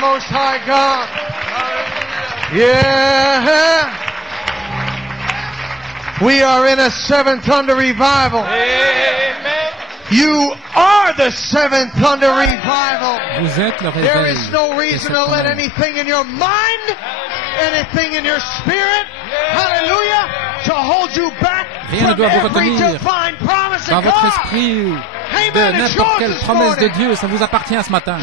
Most High God. Yeah. We are in a Seventh Thunder revival. Amen. You are the Seventh Thunder revival. Vous êtes le réveil. There is no reason to let anything in your mind, anything in your spirit, hallelujah, to hold you back from every divine promise of God. Dans votre esprit de n'importe quelle promesse de Dieu, ça vous appartient ce matin.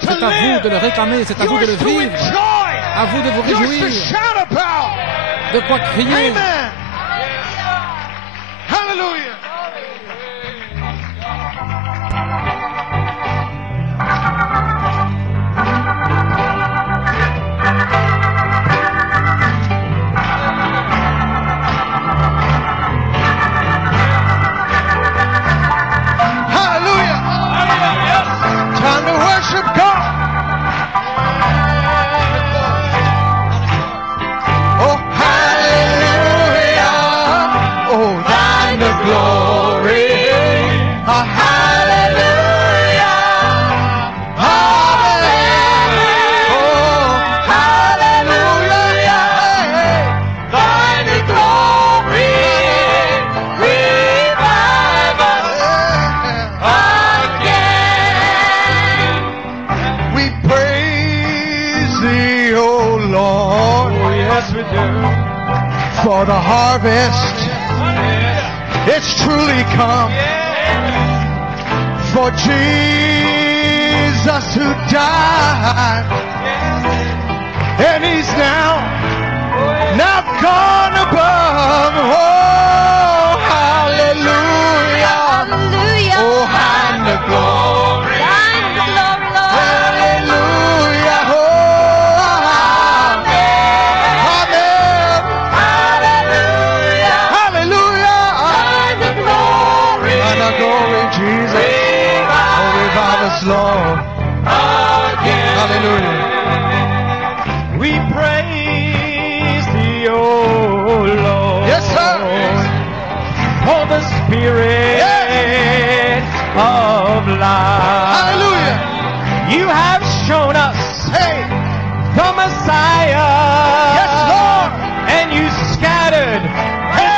C'est à vous de le réclamer, c'est à vous de le vivre, à vous de vous réjouir, de quoi crier. Hallelujah. For the harvest, it's truly come. For Jesus who died, and he's now gone above. Oh, hallelujah. Hallelujah. Oh, thine the glory. Thine the glory, Lord. Hallelujah. Lord, again. Hallelujah. We praise thee, O Lord. Yes, sir. For the Spirit of life. Hallelujah. You have shown us, the Messiah. Yes, Lord. And you scattered the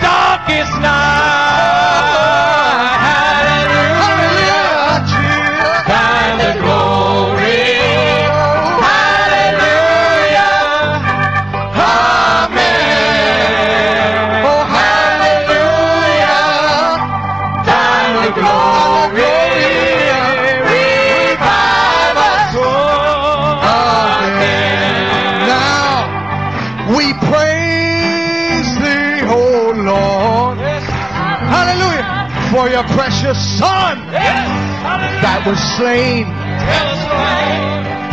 darkest night. For your precious Son that was slain.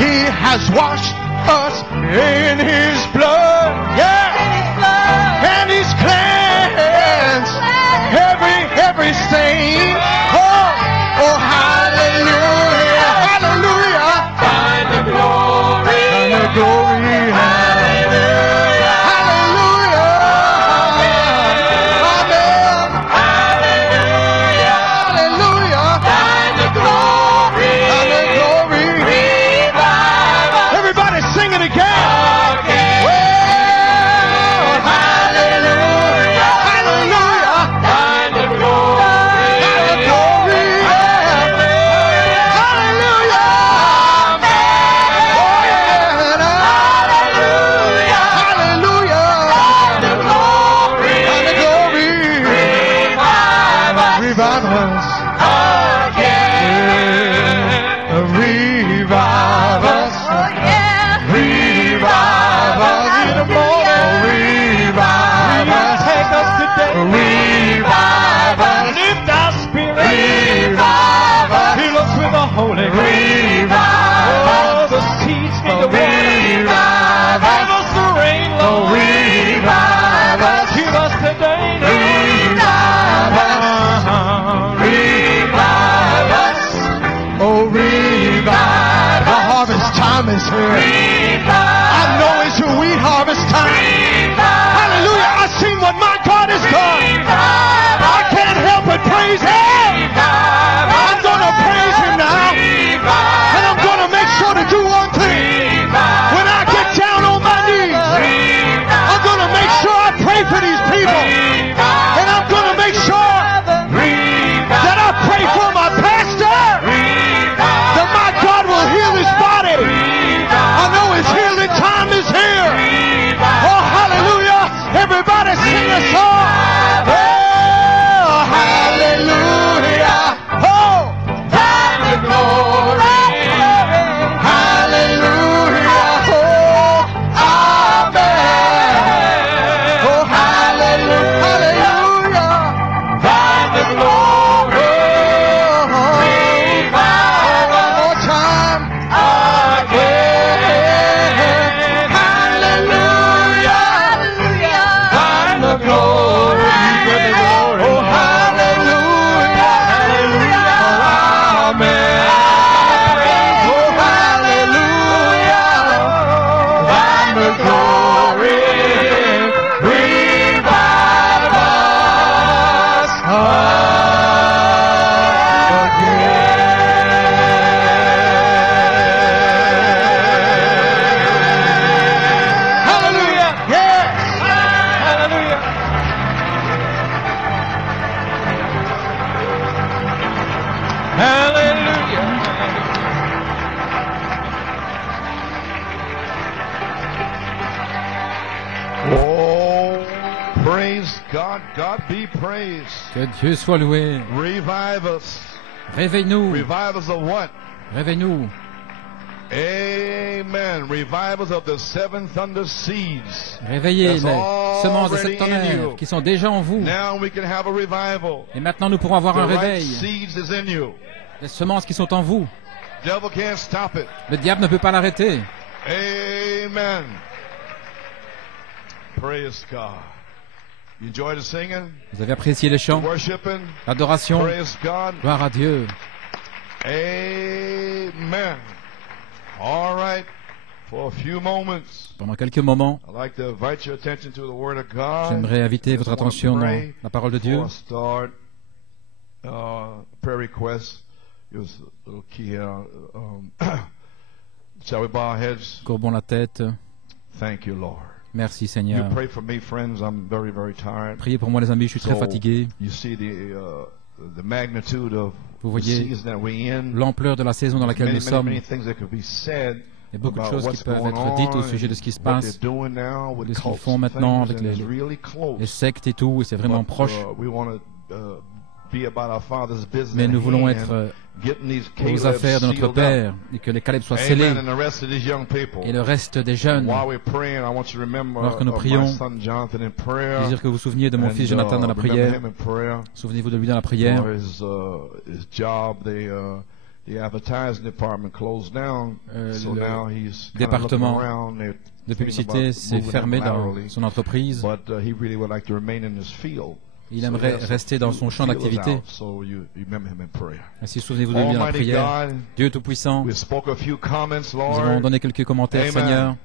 He has washed us in his blood. And he's cleansed every stain. Oh, hallelujah. Hallelujah. Thine the glory. Thine the glory. glory. Revive us again. Hallelujah. Yes. Hallelujah. Hallelujah. Oh, praise God. God be praised. Que Dieu soit loué. Revive us. Réveille-nous. Revive us of what? Réveille-nous. Amen. Revive us of the seven thunder seeds. Réveillez That's les semences des already sept in tonnerres you. qui sont déjà en vous. Now we can have a revival. Et maintenant, nous pourrons avoir The un right réveil. seeds is in you. Les semences qui sont en vous. Devil can't stop it. Le diable ne peut pas l'arrêter. Amen. Praise God. You enjoy the singing, Vous avez apprécié les chants, worshiping. l'adoration. Praise God. Gloire à Dieu. Amen. All right. For a few moments, Pendant quelques moments, I'd like to invite your attention to the Word of God. j'aimerais inviter votre attention dans la parole de Dieu. Before I start, prayer request. Here's a little key here. Shall we bow our heads? Courbons la tête. Thank you, Lord. Merci You Seigneur. pray for me, friends. I'm very, very tired. Priez pour moi les amis, je suis très So, fatigué. you see the magnitude of Vous the voyez season that we're in. l'ampleur de la saison dans laquelle Many, nous many, sommes. many things that could be said Il y a beaucoup de about choses qui what's peuvent going être dites au on sujet de ce qui se and what passe, they're doing now with de ce qu'ils cults font and maintenant things, avec and it's les really close. sectes et tout, et c'est vraiment But, proche. we want to be about our Father's business Mais nous at voulons hand, être getting these aux Calebs affaires de notre sealed up. Père, et que les Caleb soient scellés, Amen. And the rest of these young people. et le reste des jeunes. While we're praying, I want you to remember Lorsque nous my prions, son Jonathan in prayer. Désire que vous vous souveniez de mon And, fils Jonathan dans la remember prière. him in prayer. Souvenez-vous de lui dans la prière. For his job, the advertising department closed down, so le now he's kind of département looking around. They're de thinking publicité about s'est moving him fermé dans laterally. son entreprise. But he really would like to remain in his field. Il So aimerait yes, rester dans son champ the field is d'activité. out, so you remember him in prayer. Ainsi, souvenez-vous de lui dans la Almighty prière. God, Dieu Tout-Puissant, we spoke a few comments, nous avons Lord, donné quelques commentaires, Amen. Seigneur.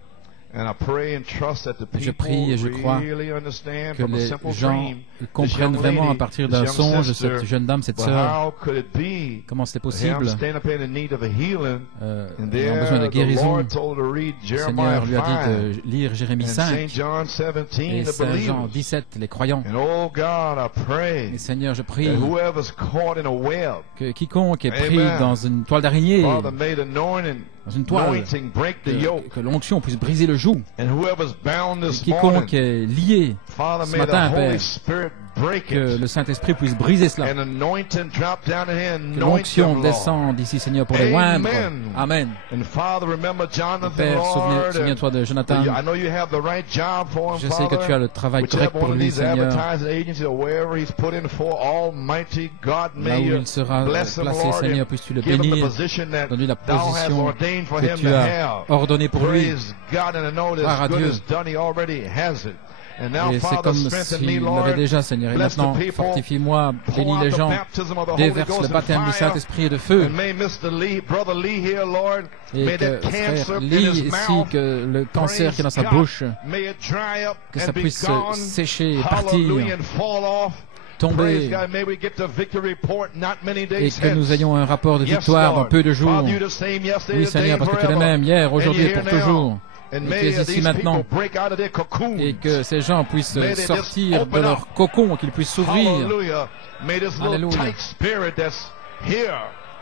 and I pray and trust that the Je people prie et je crois really understand que from a les simple gens dream, comprennent this young vraiment à lady, partir this d'un young songe sister, cette jeune dame, cette but sœur, how could it be comment c'était that I'm possible. standing up in need of a healing, and Ils ont besoin de there the guérison. Lord told her to read Le Jeremiah Seigneur lui a 5 dit de lire Jérémie and St. 5 John 17, et the Saint Jean believers. 17, les croyants. And oh God, I pray Et Seigneur, je prie that whoever's caught in a web, que quiconque est pris Amen. dans une toile d'araignée, Father, may the anointing, dans une toile, anointing break the yoke, que l'onction puisse briser le joug. and whoever's bound Et this quiconque morning, est lié Father, ce may the matin, Holy Père, Spirit break que it, le Saint-Esprit puisse briser cela. and anointing drop down in here, Que anoint l'onction them, Lord. descende ici, Seigneur, pour les oindre. Amen. Amen. And Father, remember Jonathan, Père, Lord, souviens-toi de Jonathan. I know you have the right job for him, Je sais que tu as le travail correct Whichever pour one of lui, these Seigneur. advertising agencies or wherever he's put in for, Almighty God, Là may où you il sera bless him, placé, Lord, Seigneur, and puisses-tu le give him the bénir. position that Donne-lui la Thou hast position ordained for que him tu to as have. ordonnée pour lui. Praise God, and I know Gloire à this good Dieu. is done. He already has it. And now, Et c'est Father, comme strengthen me, s'il Lord. l'avait déjà, Seigneur. Et Bless the maintenant, people. fortifie-moi, Pour bénis out les the gens, baptism of the Holy déverse Ghost le and baptême du fire. Saint-Esprit et de feu. And may Mr. Lee, Brother Lee here, Lord, Et may que that cancer frère in Lee his ici, mouth, que le cancer qui est dans sa praise God, bouche, may it dry up que and ça be puisse gone. sécher et Hallelujah, partir, and fall off. tomber, Praise God, may we get the victory report not many et days que nous hence. ayons un rapport de Yes, victoire dans Lord. peu de jours. Father, you're the same yesterday, Oui, today, Seigneur, and parce que tu es le forever. même hier, aujourd'hui et And pour you're here toujours. now. And Et may tu es ici these maintenant. people break out of their cocoons. Et que ces gens puissent May they just sortir de open leur up. cocon, qu'ils puissent s'ouvrir, Hallelujah. May this little Alléluia. tight spirit that's here,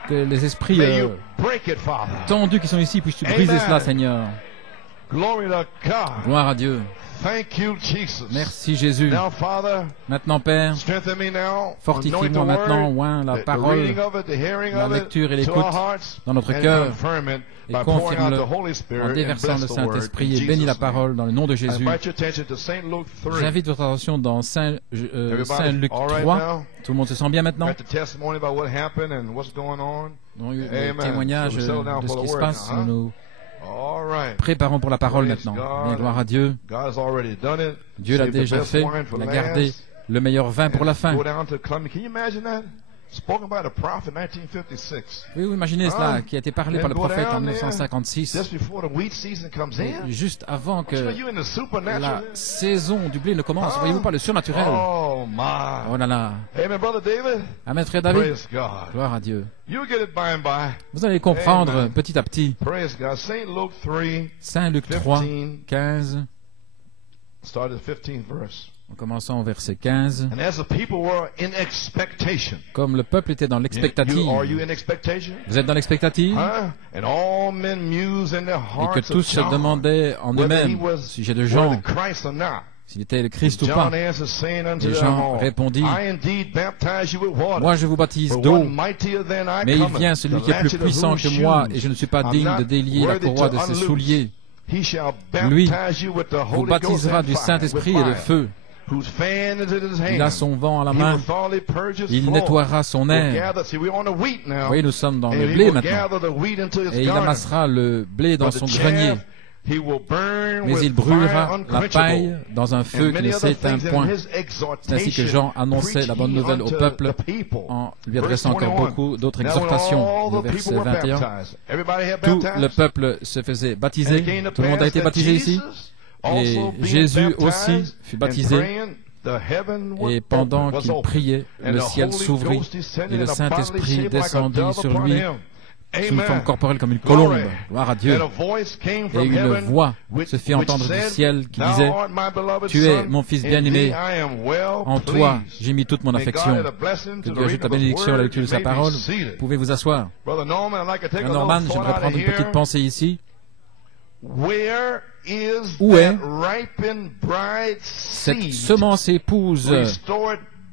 que les esprits may you break it, Father. tendus qui sont ici puissent briser Amen. cela, Seigneur. Glory to God. Gloire à Dieu. Thank you, Jesus. Merci Jésus. Now, Father, Maintenant, Père, strengthen me now. fortifie-moi Anoint the maintenant, word, oins la the parole reading of it, the hearing la of it, lecture et to our l'écoute hearts, dans notre and cœur, confirm it et by pouring out confirme-le the Holy Spirit en and déversant bless le the word Saint-Esprit in et bénis la Jesus' name. parole dans le nom de I Jésus. invite your attention to St. Luke 3. J'invite votre attention dans Saint Luc all right 3. now? Tout le monde se sent bien maintenant. Got the testimony about what happened and what's going on. Nous avons eu Amen. le témoignage So we settle down de for ce the qui se word passe. now, huh? Nous nous All right. préparons pour la parole Praise maintenant. God. Bien, gloire à Dieu. God has already done it. Dieu l'a Saved the déjà best fait. wine for Il a last. gardé le meilleur vin pour la fin. Go down to Columbia. Can you imagine that? spoken by the prophet in 1956. Oui, vous imaginez cela, qui a été parlé par le prophète en 1956, Just before the wheat season comes in. juste avant que So you in the la supernatural. saison du blé ne commence. Voyez-vous pas le surnaturel? Oh my. Oh là là. Amen, brother David. Amen, frère David. Praise God. Gloire à Dieu. You get it by and by. Vous allez comprendre Amen. petit à petit. Praise God. Saint Luke 3, Saint Luc 3, 15. 15, start at the 15th verse. en commençant au verset 15. And as the people were in expectation. Comme le peuple était dans l'expectative. Are you in expectation? Vous êtes dans l'expectative? And all men muse in their Et hearts que tous of se John, demandaient en whether he eux-mêmes, was sujet de were Jean, the Christ or not. s'il était le Christ ou pas. John answered, saying unto Et them Jean all, répondit, I indeed baptize you with water, moi je vous baptise but d'eau, one mightier than I mais il cometh, vient celui the qui est plus latchet of puissant whose que moi, shoes et je ne suis pas I'm digne not de délier la worthy courroie to de ses unloose. souliers. He shall Lui baptize you with the vous Holy Ghost baptisera and du fire, Saint-Esprit with et de fire, feu. whose fan is in his hand. Il a son vent à la He main, will thoroughly purge his il floor. nettoiera son Will air. gather- see, we're on the wheat now. Vous voyez, nous sommes dans And le he blé will maintenant. gather the wheat into his Et il garden. amassera le blé dans But son the grenier. chaff he will burn Mais with il brûlera fire la paille unquenchable. dans un feu And qui many ne other s'éteint things in point. his C'est ainsi que Jean annonçait la bonne nouvelle au peuple en lui adressant encore beaucoup d'autres exhortations. Le verset 21. Tout le peuple se faisait baptiser. Tout le monde a été baptisé ici. Et Jésus aussi fut baptisé. Et pendant qu'il priait, le ciel s'ouvrit et le Saint-Esprit descendit sur lui sous une forme corporelle comme une colombe. Gloire à Dieu. Et une voix se fit entendre du ciel qui disait, « Tu es mon Fils bien-aimé, en toi j'ai mis toute mon affection. » Que Dieu ajoute la bénédiction à la lecture de sa parole. Vous pouvez vous asseoir. Frère Norman, j'aimerais prendre une petite pensée ici. Où est cette semence épouse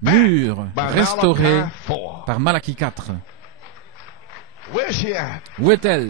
mûre, restaurée par Malachie 4? Où est-elle?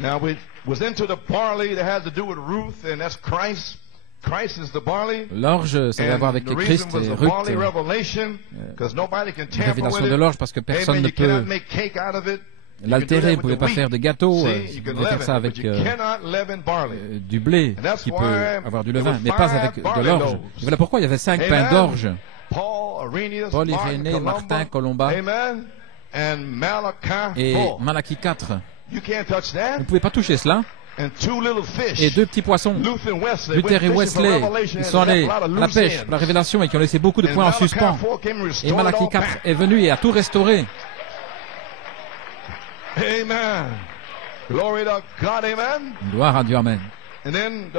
Now we was into the barley that has to do with Ruth, and that's Christ. Christ is the barley. L'orge, ça a à voir avec And the Christ reason was et the Ruth. barley revelation, because nobody can tamper Révélation with de it. l'orge parce que personne Amen. ne You cannot peut make cake out of it. l'altérer. Vous ne pouvez pas faire de gâteau. See, Vous you can pouvez faire ça leaven, avec but you cannot leaven barley. du blé And that's qui peut why avoir du there levain, were mais pas 5 avec de barley l'orge. loaves. Et voilà pourquoi il y avait 5 Amen. pains d'orge. Paul, Irenaeus, Paul, Martin, Irénée, Martin, Colomba Amen. And Malachi et 4. Malachie 4. You can't touch that. Vous ne pouvez pas toucher cela. And 2 little fish. Et 2 petits poissons, Luther and Wesley, Luther et went fishing for Wesley, Revelation ils and sont allés left a lot of à la loose pêche ends. pour la révélation et qui ont laissé beaucoup de And points en Malachi suspens. 4 came and Et restored Malachie all 4 back. est venu et a tout restauré. Amen. Glory to God, amen. Gloire à Dieu, amen. And then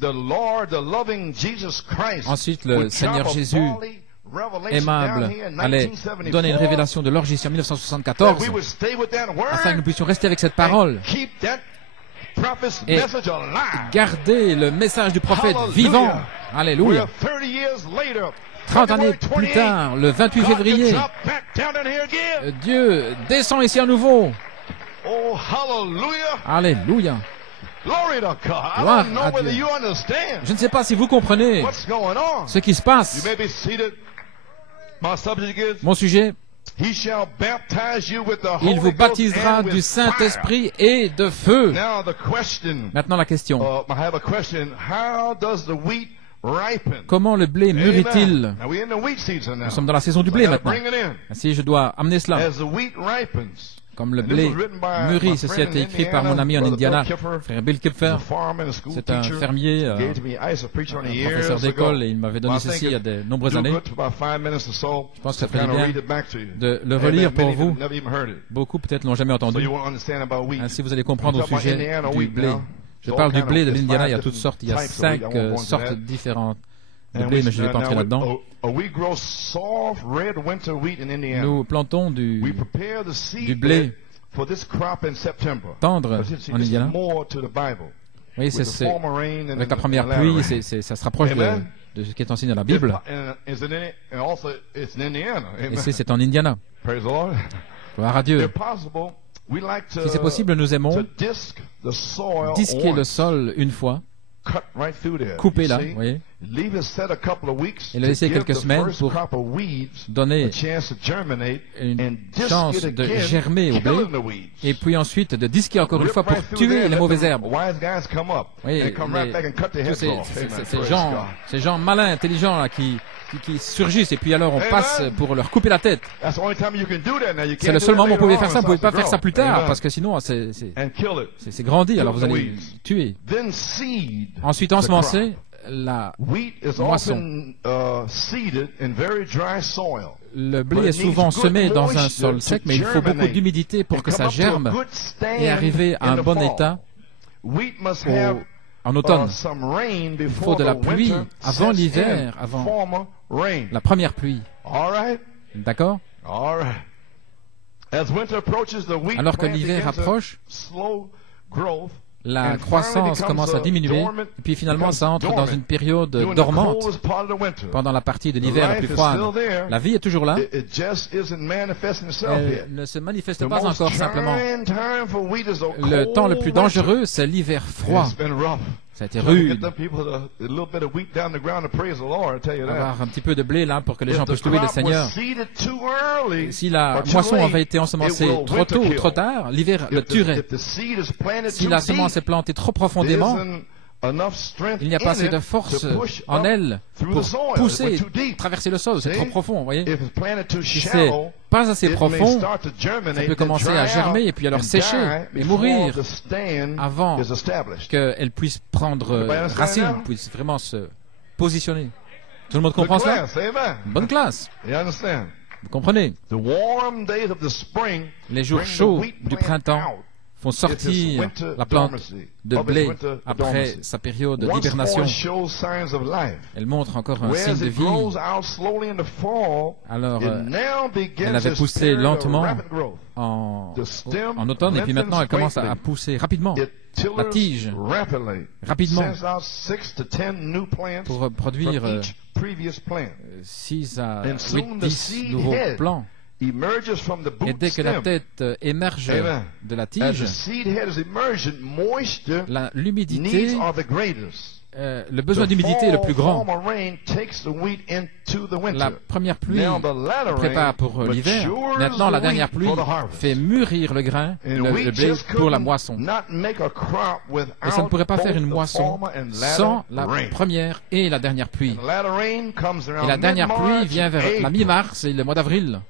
the Lord, the loving Jesus Christ, Ensuite, le would Seigneur drop a Jésus, barley revelation aimable, down here in allait 1974, donner une révélation de l'orge ici en that 1974, we would stay with that word afin que nous puissions rester avec cette parole and keep that prophet's et message alive. garder le message du prophète Hallelujah. vivant. We're Alléluia. 30 years later, 30 années February plus tard, le 28 God février, gets up back down in here again. Dieu descend ici à nouveau. Oh, hallelujah. Alléluia. Glory to God. I Gloire don't know à whether Dieu. you understand Je ne sais pas si vous comprenez what's going on. ce qui se You passe. may be seated. My subject is, Mon sujet, He shall baptize you with the il Holy vous Ghost baptisera and du with Saint-Esprit et de feu. fire. Now the question, Maintenant la question, I have a question. How does the wheat ripen? comment le blé mûrit-il? Amen. Now we're in the wheat season now. Nous sommes dans la saison du So I blé gotta maintenant. bring it in. Ainsi, je dois amener cela. As the wheat ripens, Comme le and this blé was written by mûrit, my ceci a friend été in écrit par mon ami en Brother Indiana, Bill Kipfer. frère Bill He's Kipfer. a farmer and a school C'est un teacher. fermier, Gave to me. I used to preach on it un years professeur d'école, ago. et il m'avait Well, donné I think ceci il y a it'd de nombreuses do années. good for about 5 minutes or so. Je pense que ça to ferait kind of bien read it back to you. de le Amen. relire pour Many vous. never even heard it. Beaucoup peut-être l'ont jamais So entendu. you won't understand about wheat. Ainsi, vous allez comprendre au I'm talking sujet about Indiana du wheat blé. now. Je All parle du kind blé of- de there's l'Indiana. 5 Il y a toutes different sortes. Il y a types of 5 wheat. I won't go into sortes that. différentes de And blé, we- mais je ne vais pas entrer now là-dedans. a wheat grows soft red winter wheat in Indiana. Nous plantons We du prepare the seed du blé bed for this crop in September. tendre Because see, en this is Indiana. more to the Bible. Vous voyez, With the c'est former rain and avec the- la première and the latter pluie, rain. ça se rapproche Amen. de ce qui est enseigné dans la Bible. And also it's in Indiana. Amen. Et c'est en Indiana. Praise the Lord. Gloire à Dieu. If possible, we like to, Si c'est possible, nous to aimons disc the soil disquer le once. sol une fois, Cut right through there. couper You là, see? vous voyez, Il a laissé quelques semaines pour donner une chance de germer au blé, et puis ensuite de disquer encore une fois pour tuer les mauvaises herbes. Oui, ces gens malins, intelligents là, qui surgissent, et puis alors on passe pour leur couper la tête. C'est le seul moment où vous pouvez faire ça, vous ne pouvez pas faire ça plus tard, parce que sinon c'est grandi, alors vous allez tuer. Ensuite ensemencer la moisson. Le blé est souvent semé dans un sol sec, mais il faut beaucoup d'humidité pour que ça germe et arriver à un bon état en automne. Il faut de la pluie avant l'hiver, avant la première pluie. D'accord? Alors que l'hiver approche, la croissance commence à diminuer, et puis finalement ça entre dans une période dormante pendant la partie de l'hiver la plus froide. La vie est toujours là. Elle ne se manifeste pas encore simplement. Le temps le plus dangereux, c'est l'hiver froid. Ça a été rude. Avoir un petit peu de blé là pour que les gens puissent louer le Seigneur. Si la moisson avait été ensemencée trop tôt ou trop tard, l'hiver le tuerait. Si la semence est plantée trop profondément, il n'y a pas assez de force en elle pour pousser, traverser le sol. C'est trop profond, vous voyez. Si c'est pas assez profond, ça peut commencer à germer et puis alors sécher et mourir avant qu'elle puisse prendre racine, puisse vraiment se positionner. Tout le monde comprend cela? Bonne classe. Vous comprenez? Les jours chauds du printemps font sortir la plante de blé après sa période d'hibernation. Elle montre encore un signe de vie. Alors, elle avait poussé lentement en automne, et puis maintenant elle commence à pousser rapidement. La tige, rapidement, pour produire 6 à 8, 10 nouveaux plants. Et dès que la tête émerge de la tige, l'humidité, le besoin d'humidité est le plus grand. La première pluie prépare pour l'hiver. Maintenant, la dernière pluie fait mûrir le grain, le blé, pour la moisson. Et ça ne pourrait pas faire une moisson sans la première et la dernière pluie. Et la dernière pluie vient vers la mi-mars et le mois d'avril.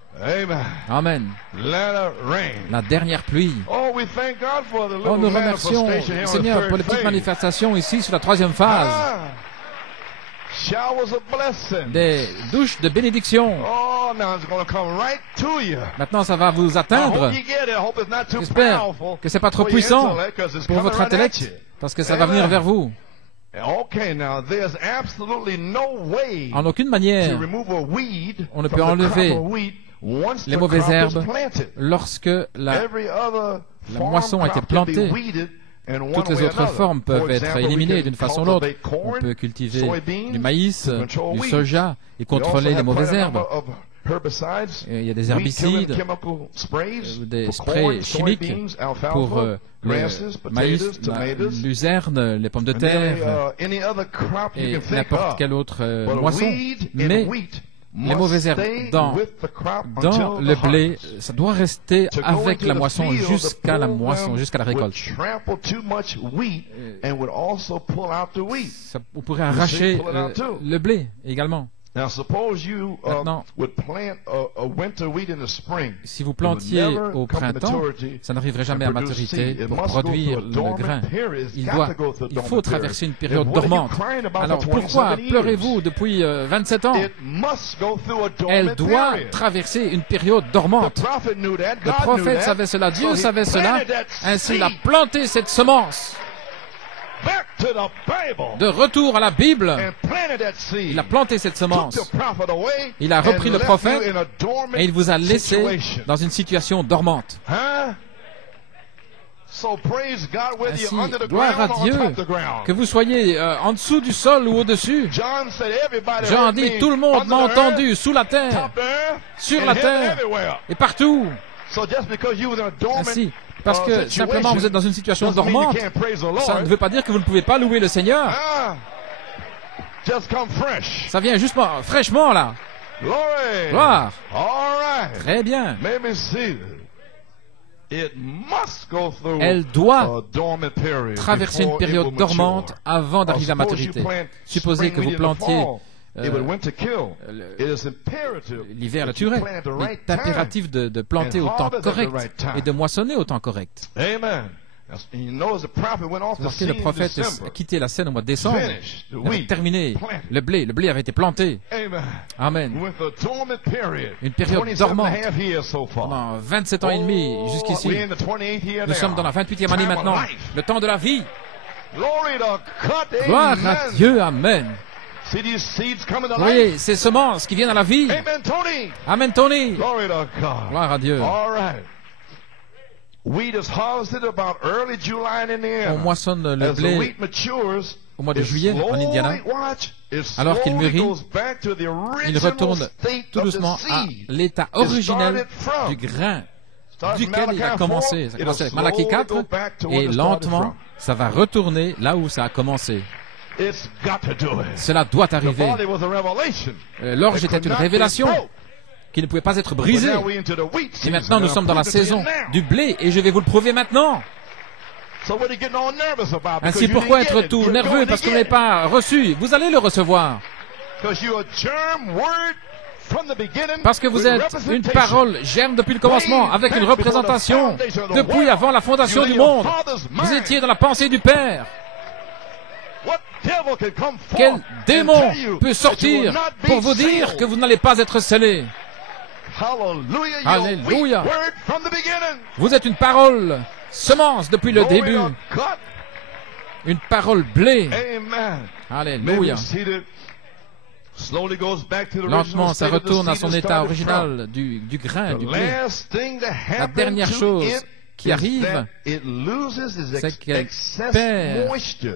Amen. La dernière pluie. Oh, nous remercions le Seigneur pour les petites manifestations ici sur la 3e phase. Des douches de bénédiction. Maintenant, ça va vous atteindre. J'espère que c'est pas trop puissant pour votre intellect, parce que ça va venir vers vous. En aucune manière, on ne peut enlever les mauvaises herbes lorsque la moisson a été plantée. Toutes les autres formes peuvent être éliminées d'une façon ou l'autre. On peut cultiver du maïs, du soja et contrôler les mauvaises herbes. Il y a des herbicides, des sprays chimiques pour le maïs, la luzerne, les pommes de terre et n'importe quelle autre moisson. Mais les mauvaises herbes dans le blé, ça doit rester avec la moisson jusqu'à la récolte. Vous pourrez arracher le blé également. Maintenant, si vous plantiez au printemps, ça n'arriverait jamais à maturité pour produire le grain. Il faut traverser une période dormante. Alors pourquoi pleurez-vous depuis 27 ans? Elle doit traverser une période dormante. Le prophète savait cela, Dieu savait cela, ainsi il a planté cette semence. De retour à la Bible, il a planté cette semence. Il a repris le prophète et il vous a laissé dans une situation dormante. Ainsi, gloire à Dieu, que vous soyez en dessous du sol ou au-dessus. Jean dit, tout le monde m'a entendu sous la terre, sur la terre et partout. Ainsi, parce que simplement vous êtes dans une situation dormante, ça ne veut pas dire que vous ne pouvez pas louer le Seigneur. Ça vient justement, fraîchement là. Gloire. Très bien. Elle doit traverser une période dormante avant d'arriver à maturité. Supposez que vous plantiez l'hiver la tuerait. Il est impératif de planter au temps correct et de moissonner au temps correct. Lorsque le prophète a quitté la scène au mois de décembre, il avait terminé le blé avait été planté. Amen. Une période dormante pendant 27 ans et demi jusqu'ici. Nous sommes dans la 28e année maintenant, le temps de la vie. Gloire à Dieu, Amen. Vous voyez, ces semences qui viennent à la vie. Amen, Tony. Gloire à Dieu. On moissonne le blé au mois de juillet en Indiana. Alors qu'il mûrit, il retourne tout doucement à l'état originel du grain duquel il a commencé. Ça a commencé avec Malachie 4 et lentement, ça va retourner là où ça a commencé. Cela doit arriver. L'orge était une révélation qui ne pouvait pas être brisée. Et maintenant, nous sommes dans la saison du blé et je vais vous le prouver maintenant. Ainsi, pourquoi être tout nerveux parce que vous n'avez pas reçu? Vous allez le recevoir. Parce que vous êtes une parole germe depuis le commencement, avec une représentation depuis avant la fondation du monde. Vous étiez dans la pensée du Père. Quel démon peut sortir pour vous dire que vous n'allez pas être scellé? Alléluia. Vous êtes une parole semence depuis le début. Une parole blé. Alléluia. Lentement, ça retourne à son état original du grain, du blé. La dernière chose qui arrive, c'est qu'elle perd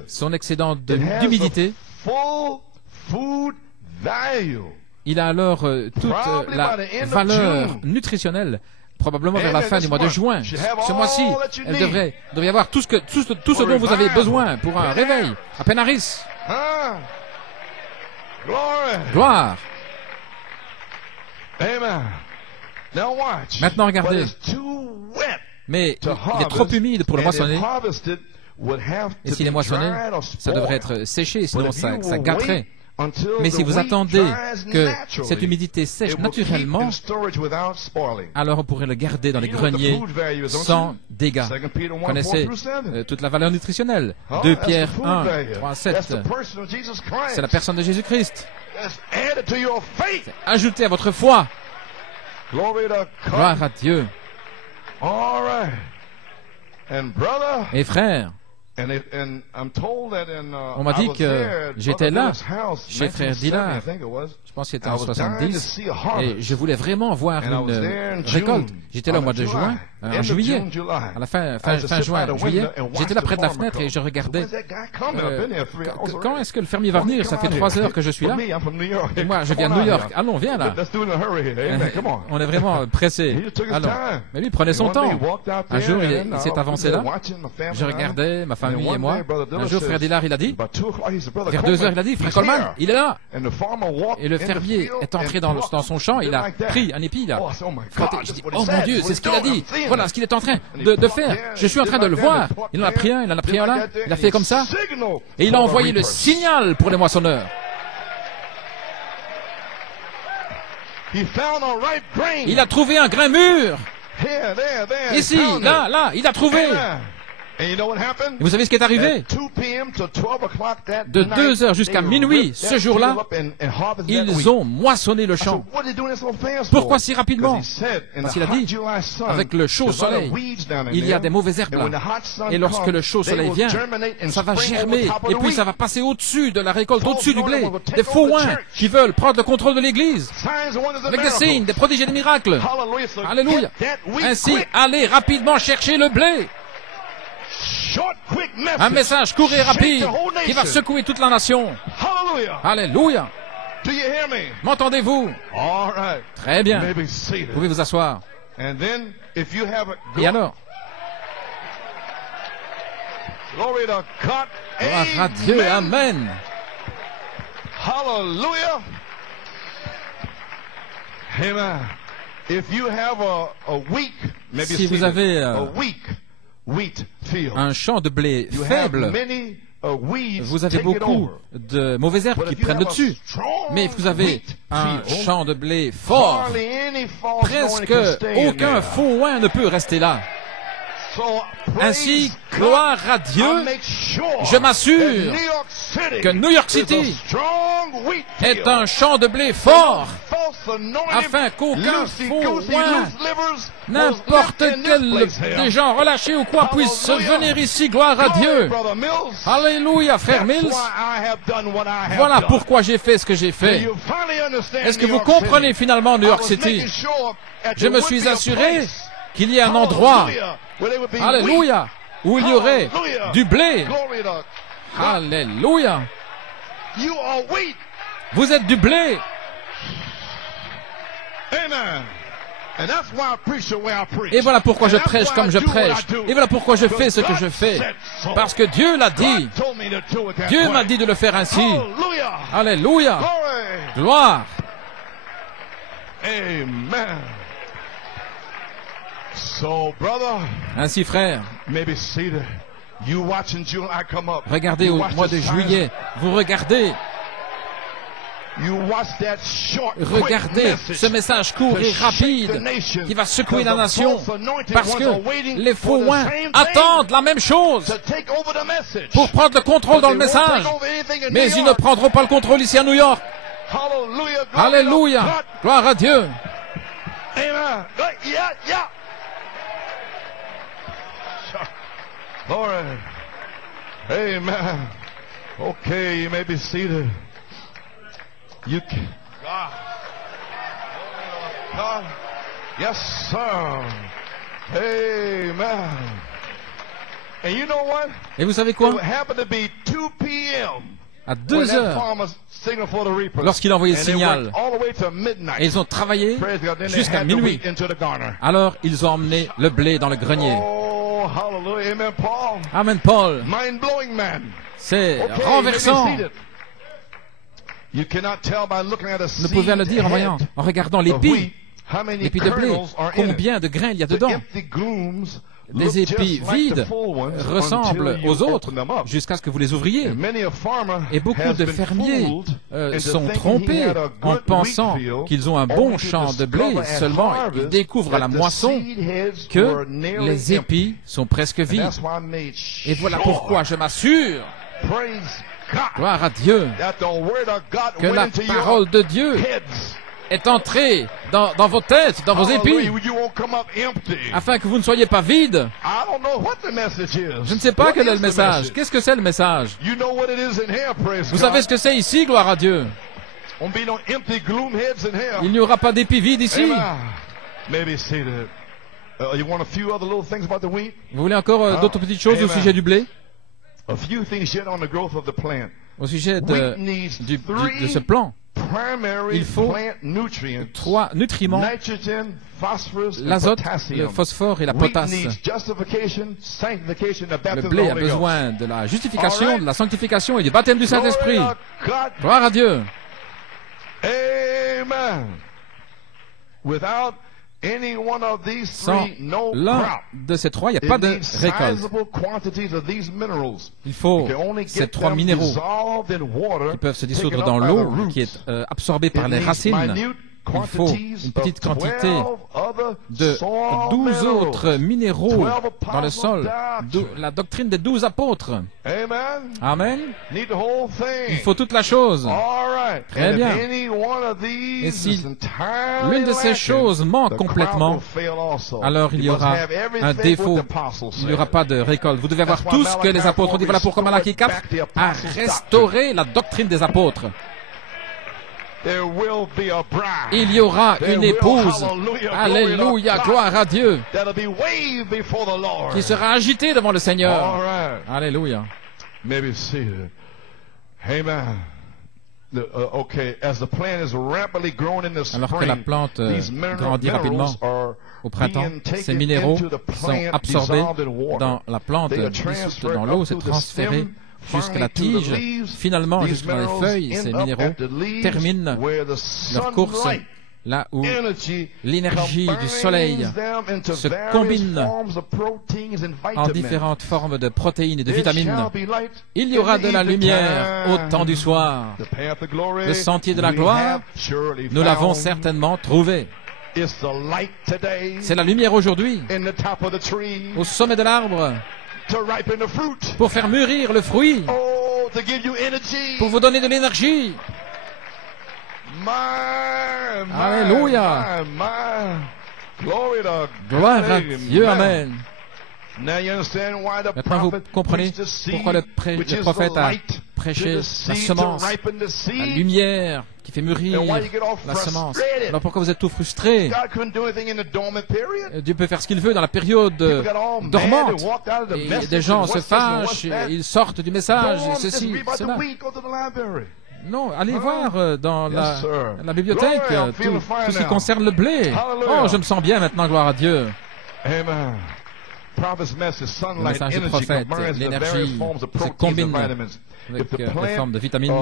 son excédent d'humidité. Il a alors toute la valeur nutritionnelle, probablement vers la fin du mois de juin. Ce mois-ci, elle devrait y avoir tout ce dont vous avez besoin pour un réveil, à Penaris. Gloire. Maintenant, regardez. Mais il est trop humide pour le moissonner. Et s'il est moissonné, ça devrait être séché, sinon ça gâterait. Mais si vous attendez que cette humidité sèche naturellement, alors on pourrait le garder dans les greniers sans dégâts. Vous connaissez toute la valeur nutritionnelle. 2 Pierre 1, 3, 7. C'est la personne de Jésus-Christ. C'est ajouté à votre foi. Gloire à Dieu. Et frères, on m'a dit que j'étais là, chez Frère Dillard, je pense que c'était en 70, et je voulais vraiment voir une récolte. J'étais là au mois de juin, en juillet, à la fin juin, juillet, j'étais là près de la fenêtre et je regardais. Quand est-ce que le fermier va venir? Ça fait 3 heures que je suis là. Et moi, je viens de New York. Allons, viens là. On est vraiment pressé. Allons. Mais lui, prenez son temps. Un jour, il s'est avancé là. Je regardais ma famille et moi. Un jour, Frère Dillard, il a dit, vers 2 heures, il a dit, Frère Coleman, il est là. Et le fermier est entré dans son champ, il a pris un épi, là. Je dis, oh mon Dieu, c'est ce qu'il a dit. Voilà ce qu'il est en train de faire. Je suis en train de le voir. Il en a pris un là. Il a fait comme ça. Et il a envoyé le signal pour les moissonneurs. Il a trouvé un grain mûr. Ici, là, il a trouvé. Et vous savez ce qui est arrivé? De 2 heures jusqu'à minuit, ce jour-là, ils ont moissonné le champ. Pourquoi si rapidement? Parce qu'il a dit, avec le chaud soleil, il y a des mauvaises herbes là. Et lorsque le chaud soleil vient, ça va germer, et puis ça va passer au-dessus de la récolte, au-dessus du blé. Des faux oins qui veulent prendre le contrôle de l'Église, avec des signes, des prodiges et des miracles. Alléluia. Ainsi, allez rapidement chercher le blé. Un message court et rapide qui va secouer toute la nation. Alléluia. M'entendez-vous? Très bien. Vous pouvez vous asseoir. Et alors? Gloire à Dieu. Amen. Hallelujah. Amen. If you have a weak, maybe si vous avez wheat field, un champ de blé faible, vous avez beaucoup de mauvaises herbes qui prennent le dessus. Mais vous avez un champ de blé fort, presque aucun foin ne peut rester là. Ainsi, gloire à Dieu, je m'assure que New York City est un champ de blé fort, afin qu'aucun faux oin, n'importe quel des gens relâchés ou quoi, puisse venir ici, gloire à Dieu. Alléluia, frère Mills. Voilà pourquoi j'ai fait ce que j'ai fait. Est-ce que vous comprenez finalement New York City? Je me suis assuré qu'il y ait un endroit, alléluia, où il y aurait du blé. Alléluia. Vous êtes du blé. Et voilà pourquoi je prêche comme je prêche. Et voilà pourquoi je fais ce que je fais. Parce que Dieu l'a dit. Dieu m'a dit de le faire ainsi. Alléluia. Gloire. Amen. So, brother, ainsi, frère, maybe see the, you watch in June, I come up. Regardez au mois de juillet, vous regardez. Regardez ce message court et rapide qui va secouer la nation parce que les faux oins attendent la même chose pour prendre le contrôle dans le message. Mais ils ne prendront pas le contrôle ici à New York. Alléluia. Gloire à Dieu. Amen. All right. Amen. Okay, you may be seated. You can. God. Yes, sir. Amen. And you know what? Et vous savez quoi? It happened to be 2 p.m. À 2 heures, lorsqu'il a envoyé le signal, et ils ont travaillé jusqu'à minuit. Alors, ils ont emmené le blé dans le grenier. Amen, Paul. C'est renversant. Vous pouvez le dire en regardant l'épi de blé. Combien de grains il y a dedans? Les épis vides ressemblent aux autres jusqu'à ce que vous les ouvriez. Et beaucoup de fermiers sont trompés en pensant qu'ils ont un bon champ de blé. Seulement, ils découvrent à la moisson que les épis sont presque vides. Et voilà pourquoi je m'assure, gloire à Dieu, que la parole de Dieu est entrée dans vos têtes, dans vos épis, afin que vous ne soyez pas vides. Je ne sais pas quel est le message. Qu'est-ce que c'est le message? Vous savez ce que c'est ici, gloire à Dieu. Il n'y aura pas d'épis vides ici. Vous voulez encore d'autres petites choses au sujet du blé? Au sujet de ce plan. Il faut 3 nutriments, l'azote, le phosphore et la potasse. Le blé a besoin de la justification, de la sanctification et du baptême du Saint-Esprit. Gloire à Dieu. Amen. Sans l'un de ces 3, il n'y a pas de récolte. Il faut ces 3 minéraux qui peuvent se dissoudre dans l'eau, qui est absorbée par les racines. Il faut une petite quantité de 12 autres minéraux dans le sol. La doctrine des 12 apôtres. Amen. Il faut toute la chose. Très bien. Et si l'une de ces choses manque complètement, alors il y aura un défaut. Il n'y aura pas de récolte. Vous devez avoir tout ce que les apôtres ont dit. Voilà pourquoi Malachie 4 a restauré la doctrine des apôtres. Il y aura une épouse, alléluia, gloire à Dieu, qui sera agitée devant le Seigneur. Alléluia. Alors que la plante grandit rapidement au printemps, ces minéraux sont absorbés dans la plante, dissoute dans l'eau, c'est transféré jusqu'à la tige, finalement jusqu'à les feuilles, ces minéraux terminent leur course là où l'énergie du soleil se combine en différentes formes de protéines et de vitamines. Il y aura de la lumière au temps du soir. Le sentier de la gloire, nous l'avons certainement trouvé. C'est la lumière aujourd'hui, au sommet de l'arbre, pour faire mûrir le fruit, pour vous donner de l'énergie. Alléluia. Gloire à Dieu, amen. Maintenant, vous comprenez pourquoi le prophète a prêché la semence, la lumière qui fait mûrir la semence. Alors pourquoi vous êtes tout frustré? Dieu peut faire ce qu'il veut dans la période dormante. Et des gens se fâchent, ils sortent du message, ceci, cela. Non, allez voir dans la bibliothèque tout ce qui concerne le blé. Oh, je me sens bien maintenant, gloire à Dieu. Le message du prophète, l'énergie se combine avec les formes de vitamines.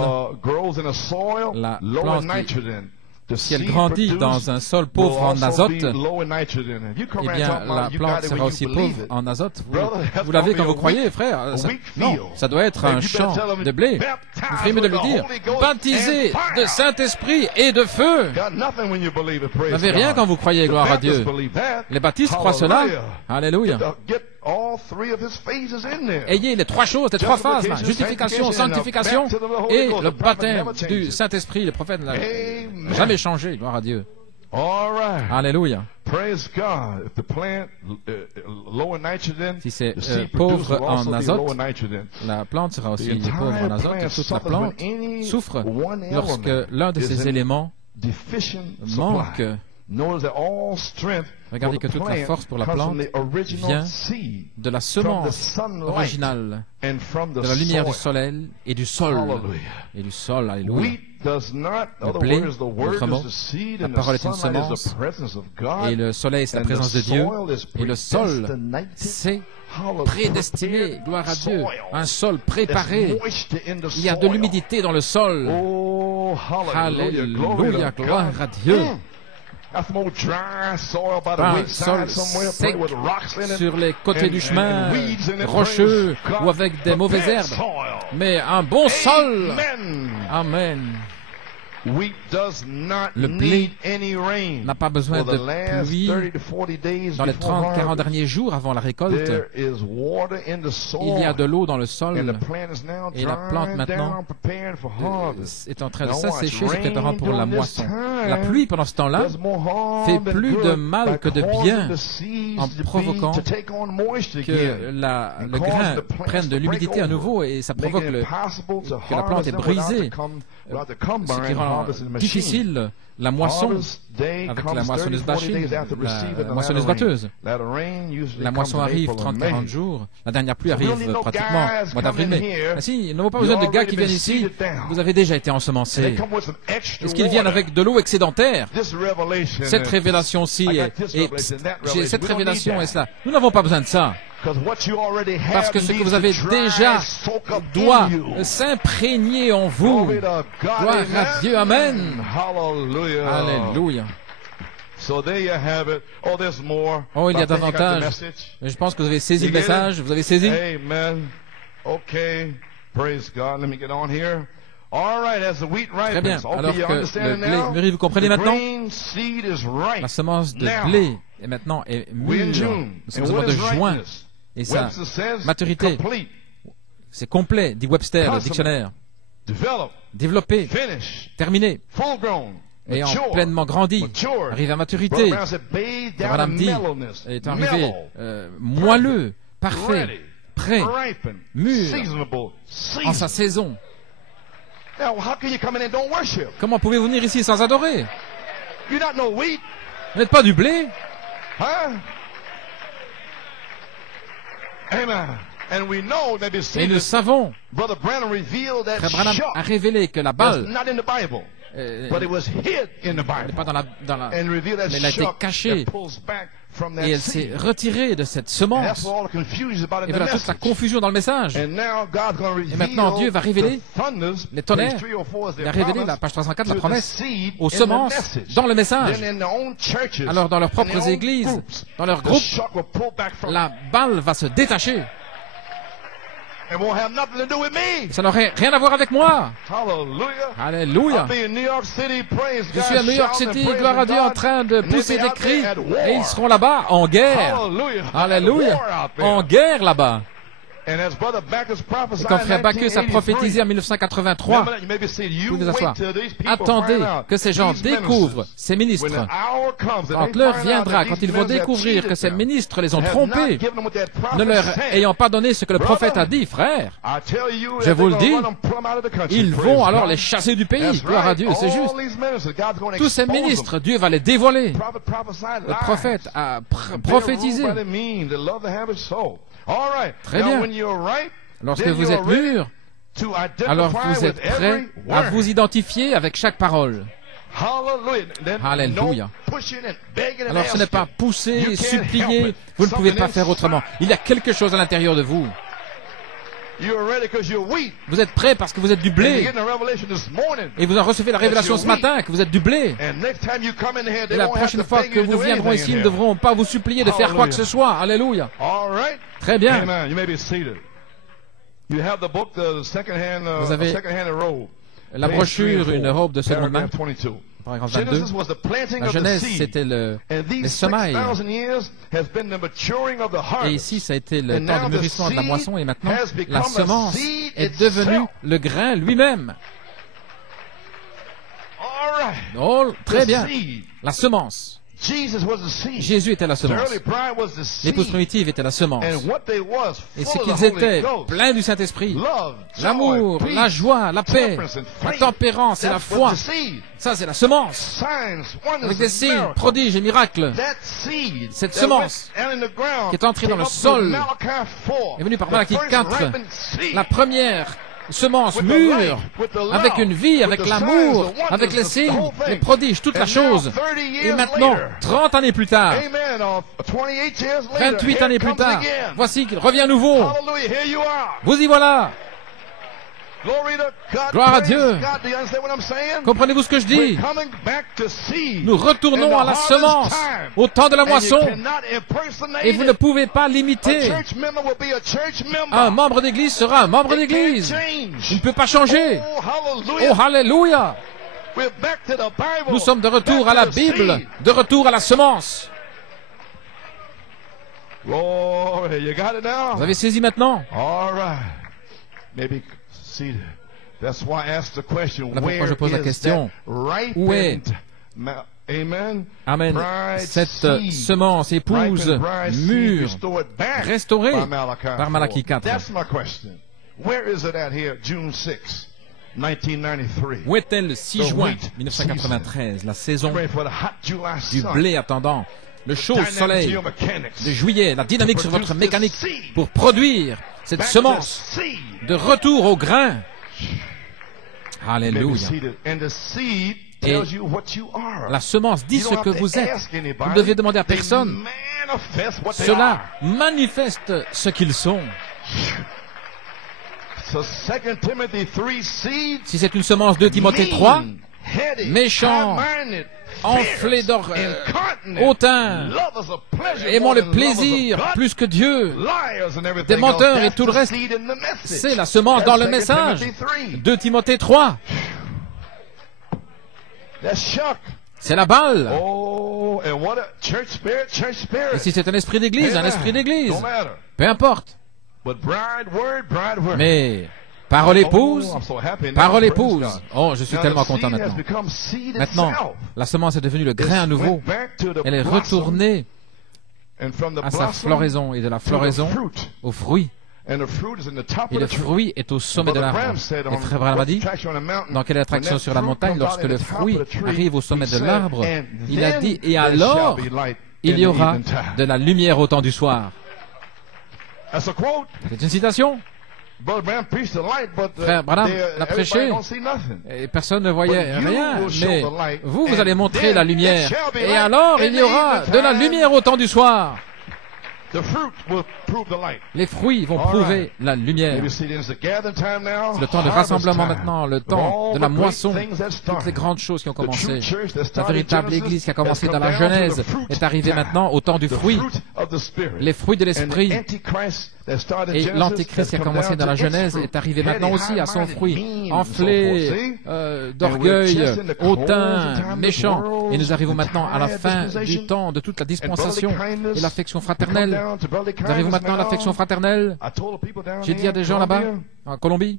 La plante, si elle grandit dans un sol pauvre en azote, eh bien, la plante sera aussi pauvre en azote. Vous l'avez quand vous croyez, frère. Non, ça doit être un champ de blé. Vous ferez mieux de le dire. Baptisé de Saint-Esprit et de feu. Vous n'avez rien quand vous croyez, gloire à Dieu. Les baptistes croient cela. Alléluia. Ayez les trois choses, les trois phases, là. Justification, sanctification et le baptême du Saint-Esprit. Le prophète n'a jamais changé, gloire à Dieu. Alléluia. Si c'est pauvre en azote, la plante sera aussi pauvre en azote. Toute la plante souffre lorsque l'un de ces éléments manque. Regardez que toute la force pour la plante vient de la semence originale, de la lumière du soleil et du sol. Et du sol, alléluia. Le blé, autrement, la parole est une semence, et le soleil, c'est la présence de Dieu, et le sol, c'est prédestiné, gloire à Dieu, un sol préparé. Il y a de l'humidité dans le sol. Alléluia, gloire à Dieu. Un sol sec sur les côtés du chemin, rocheux ou avec des mauvaises herbes, mais un bon sol. Amen. Le blé n'a pas besoin de pluie dans les 30-40 derniers jours avant la récolte. Il y a de l'eau dans le sol et la plante maintenant est en train de s'assécher, se préparant pour la moisson. La pluie pendant ce temps-là fait plus de mal que de bien en provoquant que le grain prenne de l'humidité à nouveau et ça provoque que la plante est brisée, ce qui rend difficile la moisson avec la moissonneuse bâchine, la moissonneuse batteuse. La moisson arrive 30-40 jours. La dernière pluie arrive pratiquement au mois d'avril-mai. Ainsi, il ne vaut pas besoin de gars qui viennent ici. Vous avez déjà été ensemencés. Est-ce qu'ils viennent avec de l'eau excédentaire? Cette révélation-ci cette révélation est cela. Nous n'avons pas besoin de ça. Parce que ce que vous avez déjà doit s'imprégner en vous. Gloire à Dieu, amen. Alléluia. Oh, il y a davantage. Je pense que vous avez saisi le message. Vous avez saisi? Amen. Okay. Praise God. Let me get on here. Très bien. Alors que le blé mûrit, vous comprenez maintenant? La semence de blé est maintenant mûre. Nous sommes au mois de juin. Et sa maturité, c'est complet, dit Webster, le dictionnaire. Développé, terminé, ayant pleinement grandi, arrivé à maturité. Madame dit, est arrivé moelleux, parfait, prêt, mûr, en sa saison. Comment pouvez-vous venir ici sans adorer? Vous n'êtes pas du blé? Et nous savons, Frère Branham a révélé que la balle n'est pas mais elle a été cachée. Et elle s'est retirée de cette semence. Et voilà toute la confusion dans le message. Et maintenant, Dieu va révéler les tonnerres. Il a révélé, la page 304, la promesse aux semences dans le message. Alors, dans leurs propres églises, dans leurs groupes, la balle va se détacher. Ça n'aurait rien à voir avec moi. Alléluia. Je suis à New York City, gloire à Dieu, en train de pousser des cris. Et ils seront là-bas en guerre. Alléluia. En guerre là-bas. Et quand frère Bacchus a prophétisé en 1983, vous vous asseoir. Attendez que ces gens découvrent ces ministres. Quand l'heure viendra, quand ils vont découvrir que ces ministres les ont trompés, ne leur ayant pas donné ce que le prophète a dit, frère, je vous le dis, ils vont alors les chasser du pays. Gloire à Dieu, c'est juste. Tous ces ministres, Dieu va les dévoiler. Le prophète a prophétisé. Très bien. Lorsque vous êtes mûr, alors vous êtes prêt à vous identifier avec chaque parole. Alléluia. Alors ce n'est pas pousser, supplier, vous ne pouvez pas faire autrement. Il y a quelque chose à l'intérieur de vous. Vous êtes prêt parce que vous êtes du blé. Et vous en recevez la révélation ce matin que vous êtes du blé. Et la prochaine fois que vous viendrons ici, ils ne devront pas vous supplier de faire quoi que ce soit. Alléluia. Très bien. Vous avez la brochure, une robe de seconde main. Paragraphe 22. La Genèse, c'était les semailles. Et ici, ça a été le temps de mûrissement de la moisson. Et maintenant, la semence est devenue le grain lui-même. Oh, très bien. La semence. Jésus était la semence. L'épouse primitive était la semence. Et ce qu'ils étaient, pleins du Saint-Esprit, l'amour, la joie, la paix, la tempérance et la foi, ça c'est la semence. Avec des signes, prodiges et miracles. Cette semence qui est entrée dans le sol est venue par Malachie 4, la première semence mûre, avec une vie, avec l'amour, avec les signes, les prodiges, toute la chose. Et maintenant, 30 années plus tard, 28 années plus tard, voici qu'il revient à nouveau. Vous y voilà. Gloire à Dieu. Comprenez-vous ce que je dis? Nous retournons à la semence, au temps de la moisson. Et vous ne pouvez pas l'imiter. Un membre d'église sera un membre d'église. Il ne peut pas changer. Oh, alléluia. Nous sommes de retour à la Bible, de retour à la semence. Vous avez saisi maintenant? Voilà pourquoi je pose la question. Où est, Amen, cette semence épouse mûre, restaurée par Malachie 4? Où est-elle le 6 juin 1993, la saison du blé attendant le chaud soleil de juillet, la dynamique sur votre mécanique pour produire cette semence de retour au grain? Alléluia. Et la semence dit ce que vous êtes. Vous ne devez demander à personne. Cela manifeste ce qu'ils sont. Si c'est une semence de Timothée 3, méchant, enflé d'or, hautain, aimant le plaisir plus que Dieu, des menteurs et tout le reste, c'est la semence dans le message. 2 Timothée 3. C'est la balle. Et si c'est un esprit d'église, un esprit d'église. Peu importe. Mais parole épouse, parole épouse. Oh, je suis tellement content maintenant. Maintenant, la semence est devenue le grain à nouveau. Elle est retournée à sa floraison et de la floraison au fruit. Et le fruit est au sommet de l'arbre. Et Frère Branham a dit, dans quelle attraction sur la montagne, lorsque le fruit arrive au sommet de l'arbre, il a dit, et alors, il y aura de la lumière au temps du soir. C'est une citation. Frère Branham l'a prêché et personne ne voyait rien, mais vous allez montrer la lumière. Et alors il y aura de la lumière au temps du soir. Les fruits vont prouver la lumière. C'est le temps de rassemblement maintenant, le temps de la moisson. Toutes les grandes choses qui ont commencé. La véritable Église qui a commencé dans la Genèse est arrivée maintenant au temps du fruit. Les fruits de l'Esprit. Et l'Antéchrist qui a commencé dans la Genèse est arrivé maintenant aussi à son fruit. Enflé, d'orgueil, hautain, méchant. Et nous arrivons maintenant à la fin du temps de toute la dispensation et l'affection fraternelle. Nous arrivons maintenant à l'affection fraternelle. J'ai dit à des gens là-bas, en Colombie,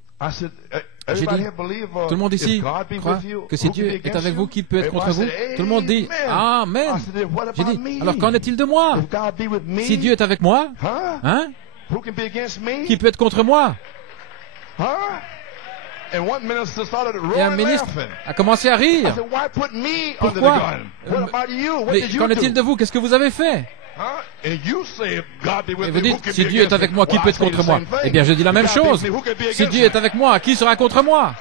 j'ai dit, tout le monde ici croit que si Dieu est avec vous, qui peut être contre vous? Tout le monde dit, Amen. J'ai dit, alors qu'en est-il de moi? Si Dieu est avec moi, hein? Qui peut être contre moi? Et un ministre a commencé à rire. Pourquoi? Mais qu'en est-il de vous? Qu'est-ce que vous avez fait? Et vous dites, si Dieu est avec moi, qui peut être contre moi? Eh bien, je dis la même chose. Si Dieu est avec moi, qui sera contre moi?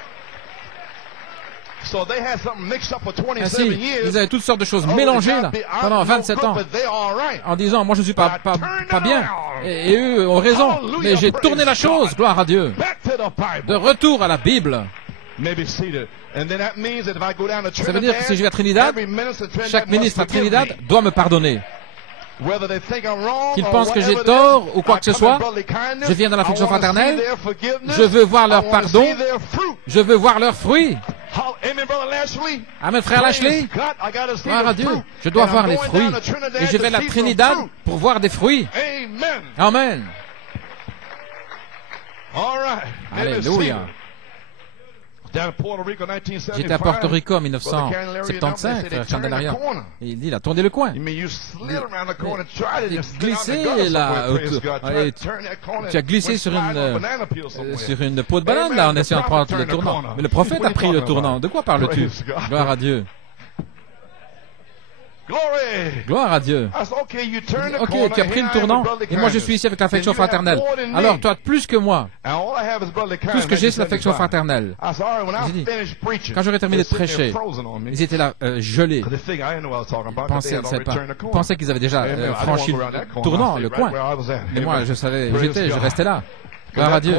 Ainsi, ils avaient toutes sortes de choses mélangées là, pendant 27 ans, en disant, moi je ne suis pas bien, et eux ont raison, mais j'ai tourné la chose, gloire à Dieu, de retour à la Bible. Ça veut dire que si je vais à Trinidad, chaque ministre à Trinidad doit me pardonner. Qu'ils pensent que j'ai tort ou quoi que ce soit, je viens dans l'affection fraternelle, je veux voir leur pardon, je veux voir leurs fruits. Amen, frère Lashley. Gloire à Dieu. Je dois voir les fruits. Et je vais à la Trinidad pour voir des fruits. Amen. Alléluia. J'étais à Porto Rico en 1975, frère Candelaria. Et il dit, il a tourné le coin. Il glissé là. Tu as glissé sur une peau de banane là en essayant de prendre le tournant. Mais le prophète a pris le tournant. De quoi parles-tu? Gloire à Dieu. Gloire à Dieu. Ok, tu as pris le tournant, et moi je suis ici avec l'affection fraternelle. Alors toi, plus que moi, tout ce que j'ai, c'est l'affection fraternelle. J'ai dit, quand j'aurais terminé de prêcher, ils étaient là, gelés. Ils pensaient qu'ils avaient déjà franchi le tournant, le coin. Mais moi, je savais où j'étais, je restais là. Gloire à Dieu.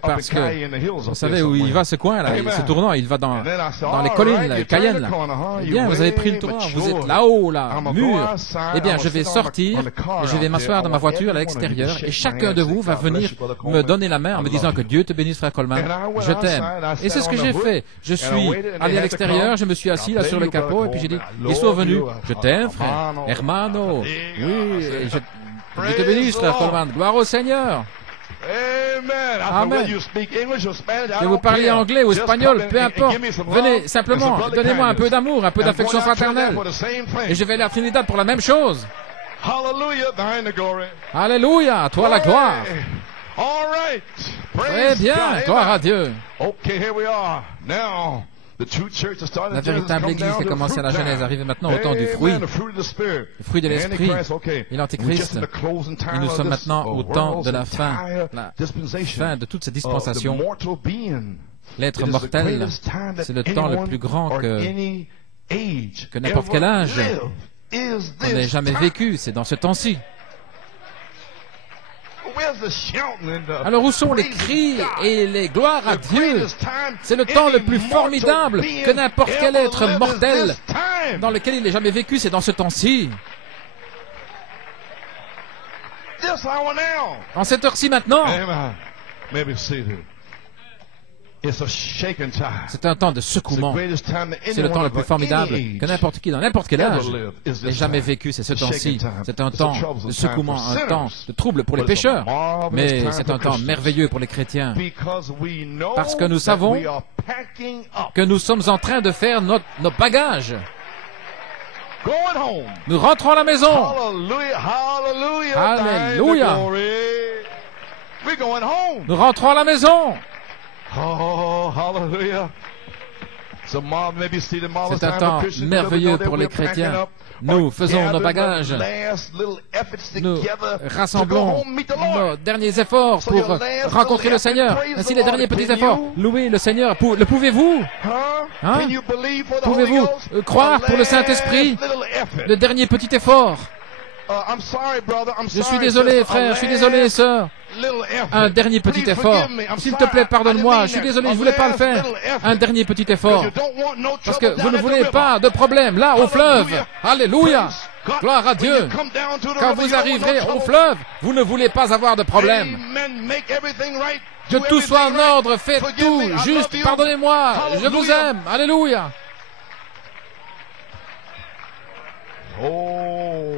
Parce que vous savez où il va ce coin là, ce tournant, il va dans les collines, là, Cayenne là. Eh bien, vous avez pris le tournant, vous êtes là-haut, là, mur. Eh bien, je vais sortir, et je vais m'asseoir dans ma voiture à l'extérieur, et chacun de vous va venir me donner la main en me disant que Dieu te bénisse, frère Coleman, je t'aime. Et c'est ce que j'ai fait. Je suis allé à l'extérieur, je me suis assis là sur le capot, et puis j'ai dit, ils sont venus, je t'aime, frère, hermano. Oui, je te bénisse, frère Coleman, gloire au Seigneur. Amen. Que vous parliez anglais ou espagnol, peu importe. Venez simplement, donnez-moi un peu d'amour, un peu d'affection fraternelle. Et je vais aller à Trinidad pour la même chose. Alléluia, à toi la gloire. Très bien, gloire à Dieu. La véritable Église qui a commencé à la Genèse arrive maintenant au temps du fruit, le fruit de l'Esprit et l'Antéchrist. Et nous sommes maintenant au temps de la fin de toute cette dispensation. L'être mortel, c'est le temps le plus grand que n'importe quel âge qu'on n'ait jamais vécu, c'est dans ce temps-ci. Alors où sont les cris et les gloires à Dieu? C'est le temps le plus formidable que n'importe quel être mortel dans lequel il n'ait jamais vécu, c'est dans ce temps-ci. En cette heure-ci maintenant. C'est un temps de secouement. C'est le temps le plus formidable que n'importe qui, dans n'importe quel âge, n'ait jamais vécu. C'est ce temps-ci. C'est un temps de secouement, un temps de trouble pour les pécheurs. Mais c'est un temps merveilleux pour les chrétiens. Parce que nous savons que nous sommes en train de faire nos bagages. Nous rentrons à la maison. Alléluia. Nous rentrons à la maison. Oh, hallelujah. C'est un temps merveilleux pour les chrétiens. Nous faisons nos bagages. Nous rassemblons nos derniers efforts pour rencontrer le Seigneur. Ainsi, les derniers petits efforts. Louez le Seigneur. Le pouvez-vous? Hein? Pouvez-vous croire pour le Saint-Esprit le dernier petit effort? Je suis désolé, frère. Je suis désolé, sœur. Un dernier petit effort. S'il te plaît, pardonne-moi. Je suis désolé, je ne voulais pas le faire. Un dernier petit effort. Parce que vous ne voulez pas de problème là, au fleuve. Alléluia. Gloire à Dieu. Quand vous arriverez au fleuve, vous ne voulez pas avoir de problème. Que tout soit en ordre. Faites tout juste. Pardonnez-moi. Je vous aime. Alléluia. Oh.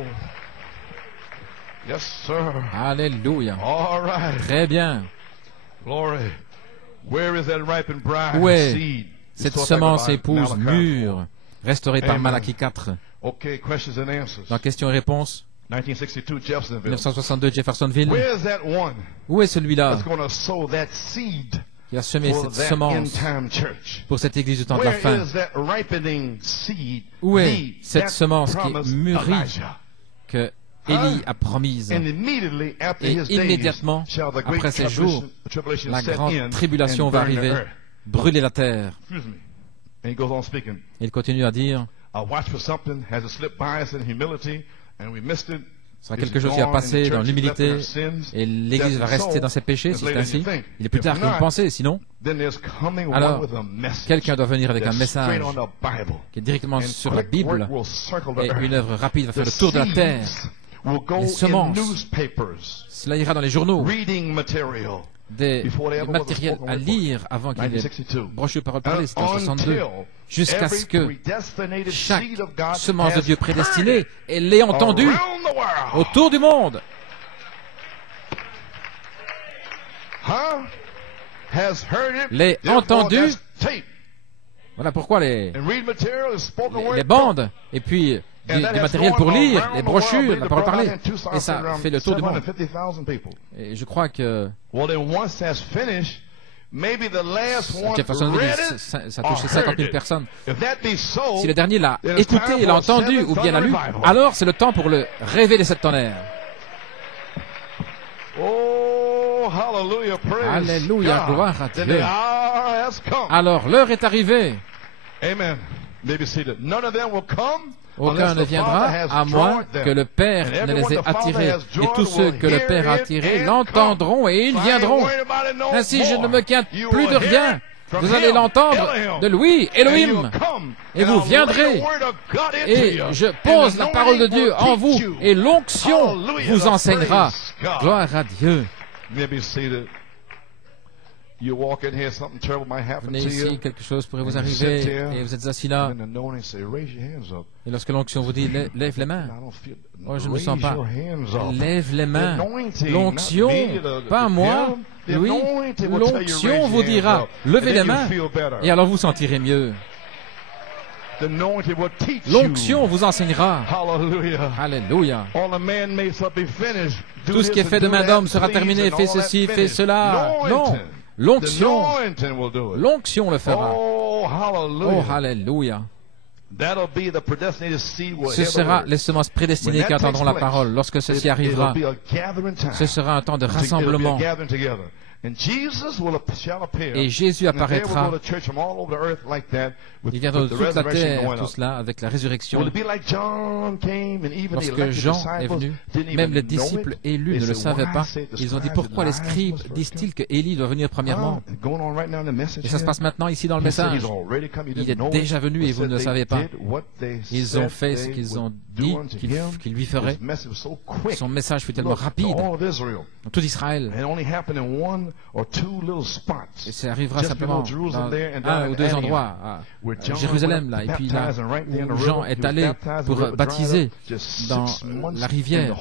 Yes, sir. Alléluia. All right. Très bien. Glory. Where is that ripened bride Où est seed? cette semence épouse mûre, restaurée par Malachie 4? Okay, questions and answers. Dans questions et réponses, 1962, Jeffersonville. 1962, Jeffersonville. Where is that one Où est celui-là that's going to sow that seed qui a semé for cette that semence end-time church? pour cette église du temps de la Where fin? is that ripening seed? Où est Thee cette that semence qui promised mûrit Elijah? que Élie a promise? And immediately after Et his days immédiatement, shall the après great ces jours, tribulation la set grande in tribulation and va burn the arriver, earth. brûler la terre. Excuse me. And he goes on speaking. Il continue à dire, I watch for something, has it slipped by us in humility, and we missed it. ce sera quelque chose qui va passer dans l'humilité et l'Église va rester dans ses péchés, si c'est ainsi. Il est plus tard que vous pensez, sinon. Alors, quelqu'un doit venir avec un message qui est directement sur la Bible et une œuvre rapide va faire le tour de la terre. Les semences, cela ira dans les journaux, des matériels à lire avant qu'il y ait des brochures paroles parlées, c'était en 62, jusqu'à ce que chaque semence de Dieu prédestinée l'ait entendue autour du monde. L'ait entendue. Voilà pourquoi les bandes et puis des matériels pour lire, les brochures, la parole parlée. Et ça fait le tour du monde. Et je crois que Jeffersonville, ça a touché 50 000 personnes. Si le dernier l'a écouté, l'a entendu ou bien l'a lu, alors c'est le temps pour le révéler cette tonnerre. Alléluia, gloire à Dieu. Alors l'heure est arrivée. Amen. Aucun ne viendra à moins que le Père ne les ait attirés. Et tous ceux que le Père a attirés l'entendront et ils viendront. Ainsi, je ne me quinte plus de rien. Vous allez l'entendre de lui, Elohim. Et vous viendrez. Et je pose la parole de Dieu en vous. Et l'onction vous enseignera. Gloire à Dieu. Venez ici, quelque chose pourrait vous arriver et vous êtes assis là. Et lorsque l'onction vous dit lève les mains, oh, je ne me sens pas. Lève les mains. L'onction, pas moi, lui. L'onction vous dira levez les mains et alors vous sentirez mieux. L'onction vous enseignera. Alléluia. Tout ce qui est fait de main d'homme sera terminé. Fais ceci, fais cela. Non. L'onction le fera. Oh, alléluia. Ce sera les semences prédestinées qui entendront la parole. Lorsque ceci arrivera, ce sera un temps de rassemblement. Et Jésus apparaîtra. Il viendra de toute la terre, tout cela, avec la résurrection. Lorsque Jean est venu, même les disciples élus ne le savaient pas. Ils ont dit, pourquoi les scribes disent-ils que Élie doit venir premièrement? Et ça se passe maintenant ici dans le message. Il est déjà venu et vous ne le savez pas. Ils ont fait ce qu'ils ont dit qu'ils lui feraient. Son message fut tellement rapide dans tout Israël. Et ça arrivera simplement dans un ou deux endroits, à Jérusalem, là, et puis là où Jean est allé pour baptiser dans la rivière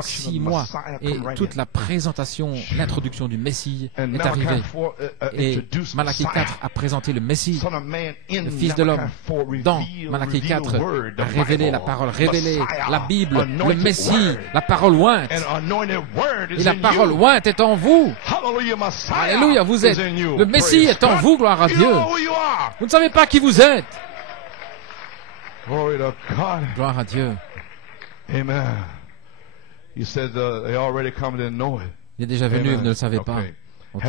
6 mois, et toute la présentation, l'introduction du Messie est arrivée. Et Malachie 4 a présenté le Messie, le Fils de l'homme. Dans Malachie 4 a révélé la parole révélée, la Bible, le Messie, la parole ointe. Et la parole ointe est en vous. Alléluia, vous êtes. Le Messie est en vous, gloire à Dieu. Vous ne savez pas qui vous êtes. Gloire à Dieu. Amen. He said they already come and didn't know it. Il est déjà venu et vous ne le savez pas. Okay.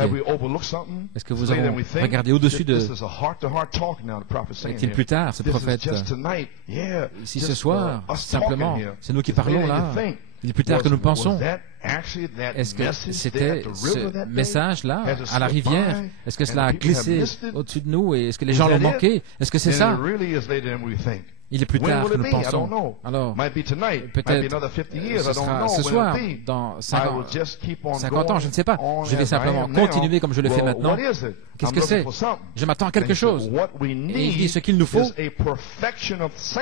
Est-ce que vous avez regardé au-dessus de... Est-il plus tard, ce prophète? Si ce soir, simplement, c'est nous qui parlons là. Il est plus tard que nous pensons. Est-ce que c'était ce message-là, à la rivière? Est-ce que cela a glissé au-dessus de nous et est-ce que les gens l'ont manqué? Est-ce que c'est ça? Il est plus tard que nous pensons. Alors, peut-être ce sera ce soir, dans 50 ans, je ne sais pas. Je vais simplement continuer comme je le fais maintenant. Qu'est-ce que c'est? Je m'attends à quelque chose. Et il dit, ce qu'il nous faut,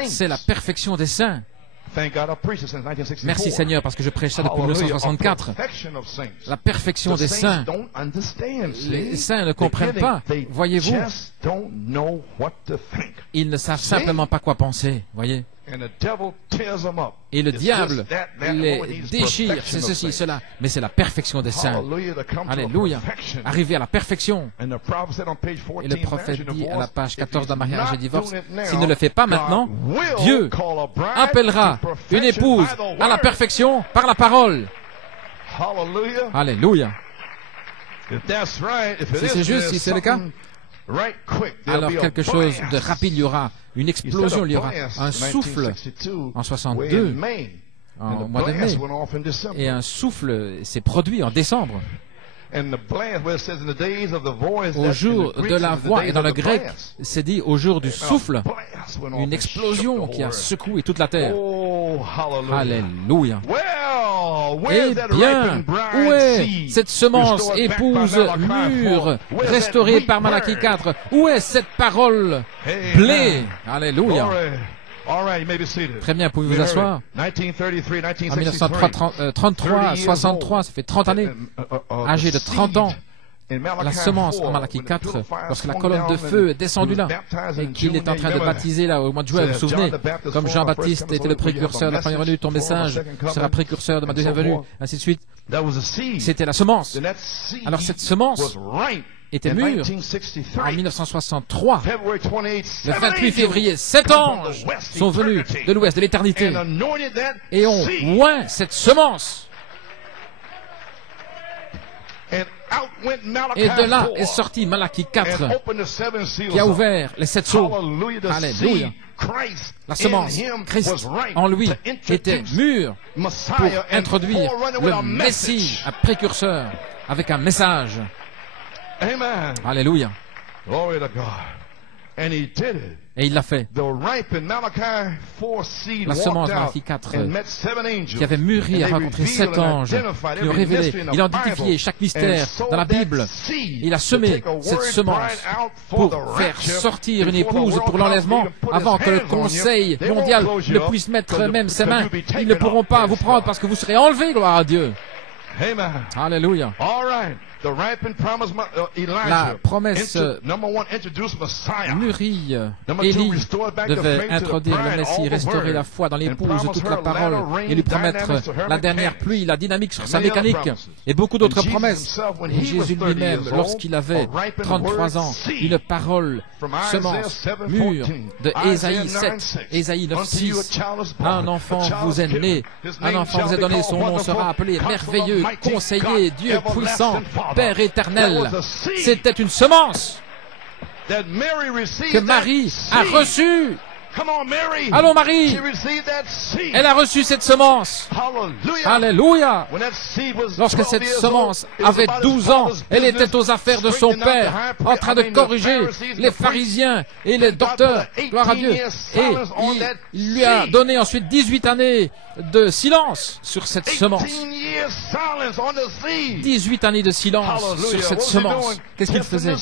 c'est la perfection des saints. Merci Seigneur, parce que je prêche ça depuis 1964. La perfection des saints. Les saints ne comprennent pas, voyez-vous. Ils ne savent simplement pas quoi penser, voyez. Et le diable les déchire, c'est ceci, cela. Mais c'est la perfection des saints. Alléluia. Arriver à la perfection. Et le prophète dit à la page 14 d'un mariage et divorce, s'il ne le fait pas maintenant, Dieu appellera une épouse à la perfection par la parole. Alléluia. Si c'est juste, si c'est le cas, alors quelque chose de rapide, il y aura une explosion, il y aura un souffle en 62, en mois de mai, et un souffle s'est produit en décembre. Au jour de la voix, et dans le grec, c'est dit au jour du souffle, une explosion qui a secoué toute la terre. Alléluia. Eh bien, où est cette semence épouse mûre, restaurée par Malachie 4? Où est cette parole blé? Alléluia. Très bien, pouvez-vous vous asseoir? En 1933, 63, ça fait 30 années, âgé de 30 ans, la semence en Malachie 4, lorsque la colonne de feu est descendue là, et qu'il est en train de baptiser là au mois de juin, vous vous souvenez, comme Jean-Baptiste était le précurseur de la première venue, ton message sera précurseur de ma deuxième venue, ainsi de suite. C'était la semence. Alors cette semence était mûre en 1963. Le 28 février, 7 anges sont venus de l'ouest, de l'éternité, et ont oint cette semence. Et de là est sorti Malachie 4, qui a ouvert les 7 sceaux. Alléluia. La semence, Christ en lui, était mûre pour introduire le Messie, un précurseur, avec un message. Alléluia. Et il l'a fait. La semence Malachie 4, qui avait mûri, a rencontré 7 anges qui ont révélé, il a identifié chaque mystère dans la Bible. Il a semé cette semence pour faire sortir une épouse pour l'enlèvement avant que le Conseil mondial ne puisse mettre même ses mains. Ils ne pourront pas vous prendre parce que vous serez enlevés, gloire à Dieu. Alléluia. La promesse mûrie, Élie devait introduire le Messie, restaurer la foi dans l'épouse, toute la parole, et lui promettre la dernière pluie, la dynamique sur sa mécanique, et beaucoup d'autres promesses. Et Jésus lui-même, lorsqu'il avait 33 ans, une parole, semence, mûre, de Ésaïe 7, Ésaïe 9, 6. Un enfant vous est né, un enfant vous est donné, son nom sera appelé merveilleux, conseiller, Dieu puissant, Père éternel. C'était une semence que Marie a reçue. Allons Marie, elle a reçu cette semence. Alléluia. Lorsque cette semence avait 12 ans, elle était aux affaires de son père, en train de corriger les pharisiens et les docteurs, gloire à Dieu. Et il lui a donné ensuite 18 années de silence sur cette semence. 18 années de silence sur cette semence. Qu'est-ce qu'il faisait?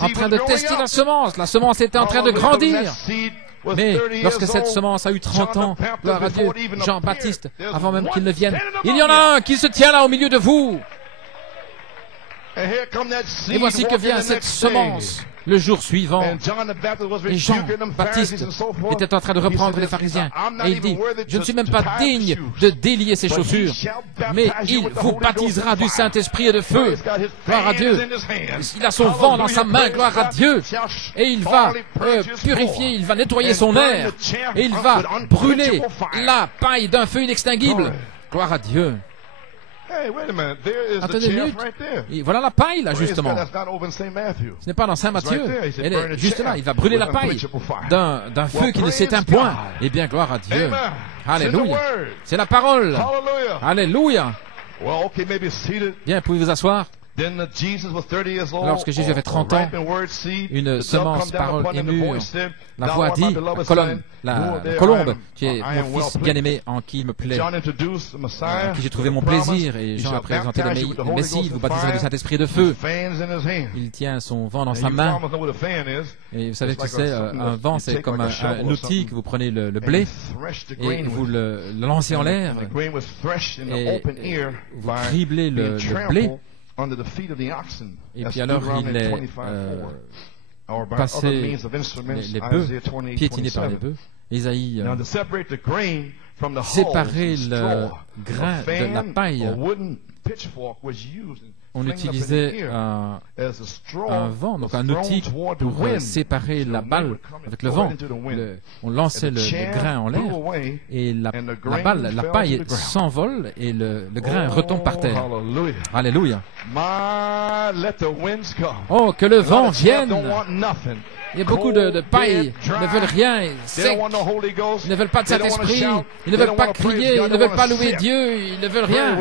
En train de tester la semence. La semence était en train de grandir. Mais lorsque cette semence a eu 30 ans, gloire à Dieu, Jean-Baptiste, avant même qu'il ne vienne, il y en a un qui se tient là au milieu de vous. Et voici que vient cette semence le jour suivant. Et Jean-Baptiste était en train de reprendre les pharisiens. Et il dit, je ne suis même pas digne de délier ses chaussures, mais il vous baptisera du Saint-Esprit et de feu. Gloire à Dieu. Il a son vent dans sa main, gloire à Dieu. Et il va purifier, il va nettoyer son air. Et il va brûler la paille d'un feu inextinguible. Gloire à Dieu. Attendez une minute. Et voilà la paille, là, justement. Ce n'est pas dans Saint Matthieu. Elle est juste là. Il va brûler la paille d'un feu qui ne s'éteint point. Eh bien, gloire à Dieu. Alléluia. C'est la parole. Alléluia. Bien, pouvez vous asseoir. Lorsque Jésus avait 30 ans, une semence parole émue, la voix dit, la colombe, qui est mon fils bien-aimé en qui il me plaît, en qui j'ai trouvé mon plaisir, et Jean a présenté le Messie, vous baptiserez du Saint-Esprit et de feu. Il tient son vent dans sa main, et vous savez ce que c'est, un vent, c'est comme un outil que vous prenez le blé, et vous le lancez en l'air, et vous criblez le blé. Et puis alors il est passé les bœufs, piétiné par les bœufs. Isaïe séparer le grain de la paille. On utilisait un vent, donc un outil pour séparer la balle avec le vent. On lançait le grain en l'air et la paille s'envole et le grain retombe par terre. Alléluia. Oh, que le vent vienne. Il y a beaucoup de paille, ils ne veulent rien, secs, ils ne veulent pas de Saint-Esprit, ils ne veulent pas crier, ils ne veulent pas louer Dieu, ils ne veulent rien.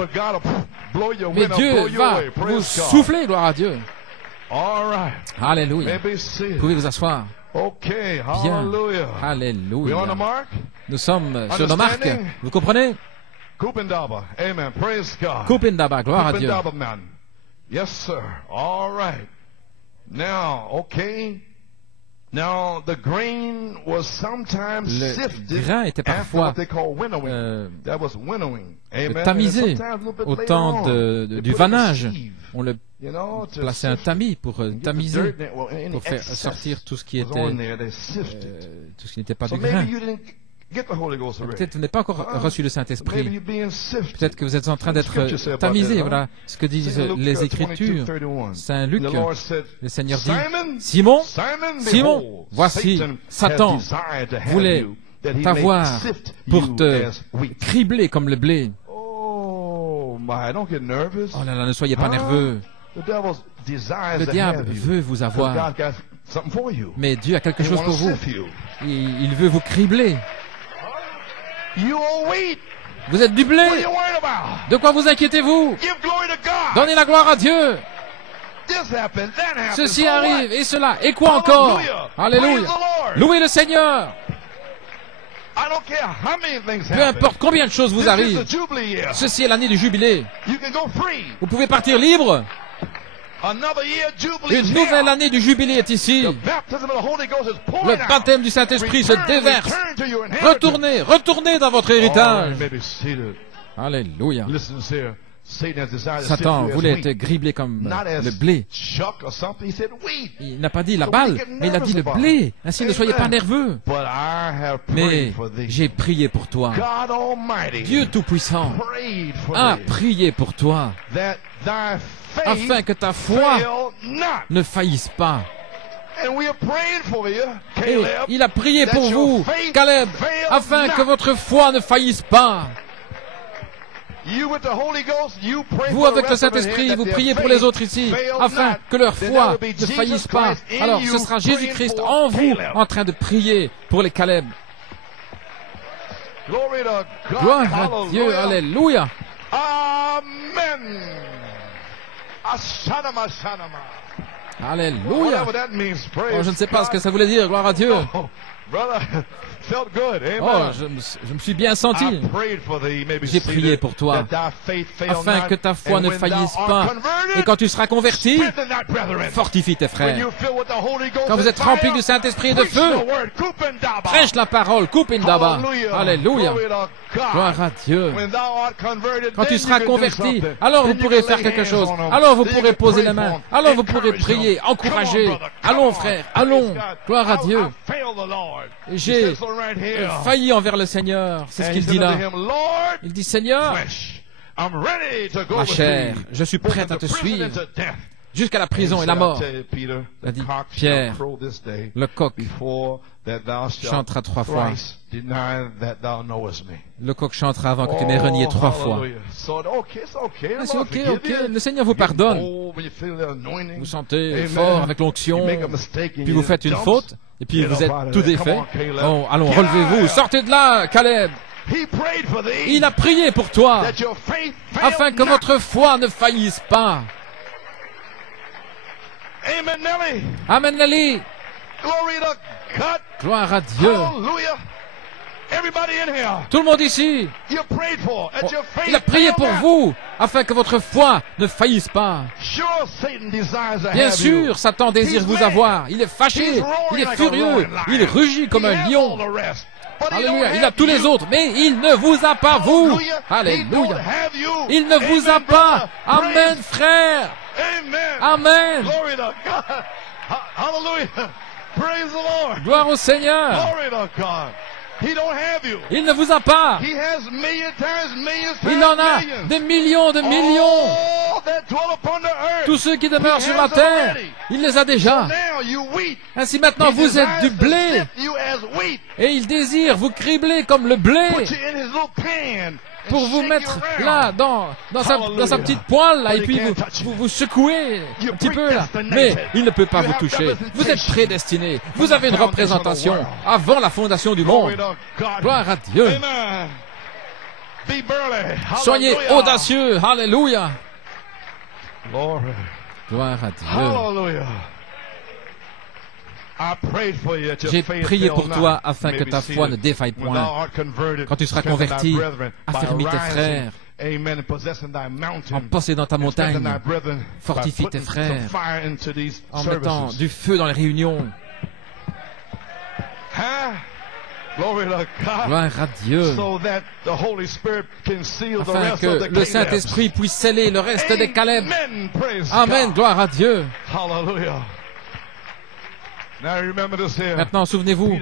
Mais Dieu va vous souffler, gloire à Dieu. Alléluia. Vous pouvez vous asseoir. Bien. Alléluia. Nous sommes sur nos marques. Vous comprenez? Kupindaba, gloire à Dieu. Yes, sir. All right. Now, okay. Now, the grain was sometimes le grain était parfois tamisé au temps du vannage. On le plaçait un tamis pour tamiser, pour faire sortir tout ce qui était tout ce qui n'était pas du grain. Peut-être que vous n'avez pas encore reçu le Saint-Esprit. Peut-être que vous êtes en train d'être tamisé. Voilà ce que disent les Écritures. Saint Luc, le Seigneur dit, Simon, Simon, voici, Satan voulait t'avoir pour te cribler comme le blé. Oh là là, ne soyez pas nerveux. Le diable veut vous avoir. Mais Dieu a quelque chose pour vous. Il veut vous cribler. Vous êtes du blé. De quoi vous inquiétez-vous? Donnez la gloire à Dieu. Ceci arrive et cela. Et quoi encore? Alléluia. Louez le Seigneur. Peu importe combien de choses vous arrivent. Ceci est l'année du jubilé. Vous pouvez partir libre. Une nouvelle année du jubilé est ici. Le baptême du Saint-Esprit se déverse. Retournez, retournez dans votre héritage. Alléluia. Satan voulait être criblé comme le blé. Il n'a pas dit la balle, mais il a dit le blé. Ainsi, ne soyez pas nerveux. Mais j'ai prié pour toi. Dieu Tout-Puissant a prié pour toi, afin que ta foi ne faillisse pas. Et il a prié pour vous, Caleb, afin que votre foi ne faillisse pas. Vous, avec le Saint-Esprit, vous priez pour les autres ici, afin que leur foi ne faillisse pas. Alors, ce sera Jésus-Christ en vous, en train de prier pour les Caleb. Gloire à Dieu, alléluia. Amen. Alléluia. Oh, je ne sais pas ce que ça voulait dire, gloire à Dieu. Oh, je me suis bien senti. J'ai prié pour toi, afin que ta foi ne faillisse pas. Et quand tu seras converti, fortifie tes frères. Quand vous êtes remplis du Saint-Esprit et de feu, prêche la parole, coupe indaba. Alléluia. Gloire à Dieu. Quand tu seras converti, alors vous pourrez faire quelque chose. Alors vous pourrez poser les mains. Alors vous pourrez prier, encourager. Allons frère, allons. Gloire à Dieu. J'ai failli envers le Seigneur. C'est ce qu'il dit là. Il dit, Seigneur, ma chair, je suis prêt à te suivre jusqu'à la prison et la mort. Il a dit, Pierre, le coq chantera 3 fois. Le coq chantera avant que tu m'aies renié 3 fois. C'est ok. Le Seigneur vous pardonne. Vous sentez fort avec l'onction, puis vous faites une faute, et puis vous êtes tout défait. Oh, allons, relevez-vous, sortez de là, Caleb. Il a prié pour toi, afin que votre foi ne faillisse pas. Amen, Nelly. Gloire à Dieu. Tout le monde ici, il a prié pour vous, afin que votre foi ne faillisse pas. Bien sûr, Satan désire vous avoir. Il est fâché, il est furieux, il rugit comme un lion. Alléluia. Il a tous les autres, mais il ne vous a pas, vous. Alléluia. Il ne vous a pas. Amen, frère. Amen. Gloire au Seigneur. Il ne vous a pas. Il en a des millions de millions. Tous ceux qui demeurent sur la terre, il les a déjà. Ainsi maintenant vous êtes du blé. Et il désire vous cribler comme le blé, pour vous mettre là, dans sa petite poêle, là, et puis vous secouer un petit peu, là. Mais il ne peut pas vous toucher. Vous êtes prédestinés. Vous avez une représentation avant la fondation du monde. Gloire à Dieu. Soyez audacieux. Alléluia. Gloire à Dieu. J'ai prié pour toi afin que ta foi ne défaille point. Quand tu seras converti, affermis tes frères. En possédant ta montagne, fortifie tes frères. En mettant du feu dans les réunions. Gloire à Dieu. Afin que le Saint-Esprit puisse sceller le reste des Caleb. Amen. Gloire à Dieu. Maintenant, souvenez-vous,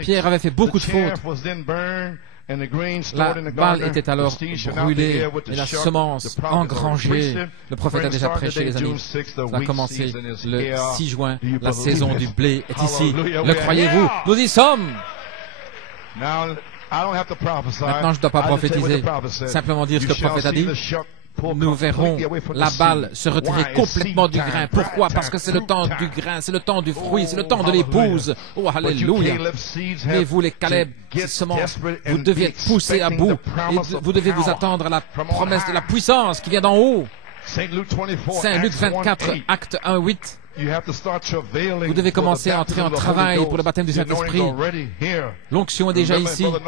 Pierre avait fait beaucoup de fautes. La balle était alors brûlée et la semence engrangée. Le prophète a déjà prêché, les amis. Ça a commencé le 6 juin. La saison du blé est ici. Le croyez-vous? Nous y sommes. Maintenant, je ne dois pas prophétiser. Simplement dire ce que le prophète a dit. Nous verrons la balle se retirer complètement du grain. Pourquoi? Parce que c'est le temps du grain, c'est le temps du fruit, c'est le temps de l'épouse. Oh, alléluia. Mais vous, les Caleb, ces semences, vous devez être poussés à bout. Et vous devez vous attendre à la promesse de la puissance qui vient d'en haut. Saint Luc 24, acte 1, 8. Vous devez commencer à entrer en travail pour le baptême du Saint-Esprit. L'onction est déjà ici. Vous vous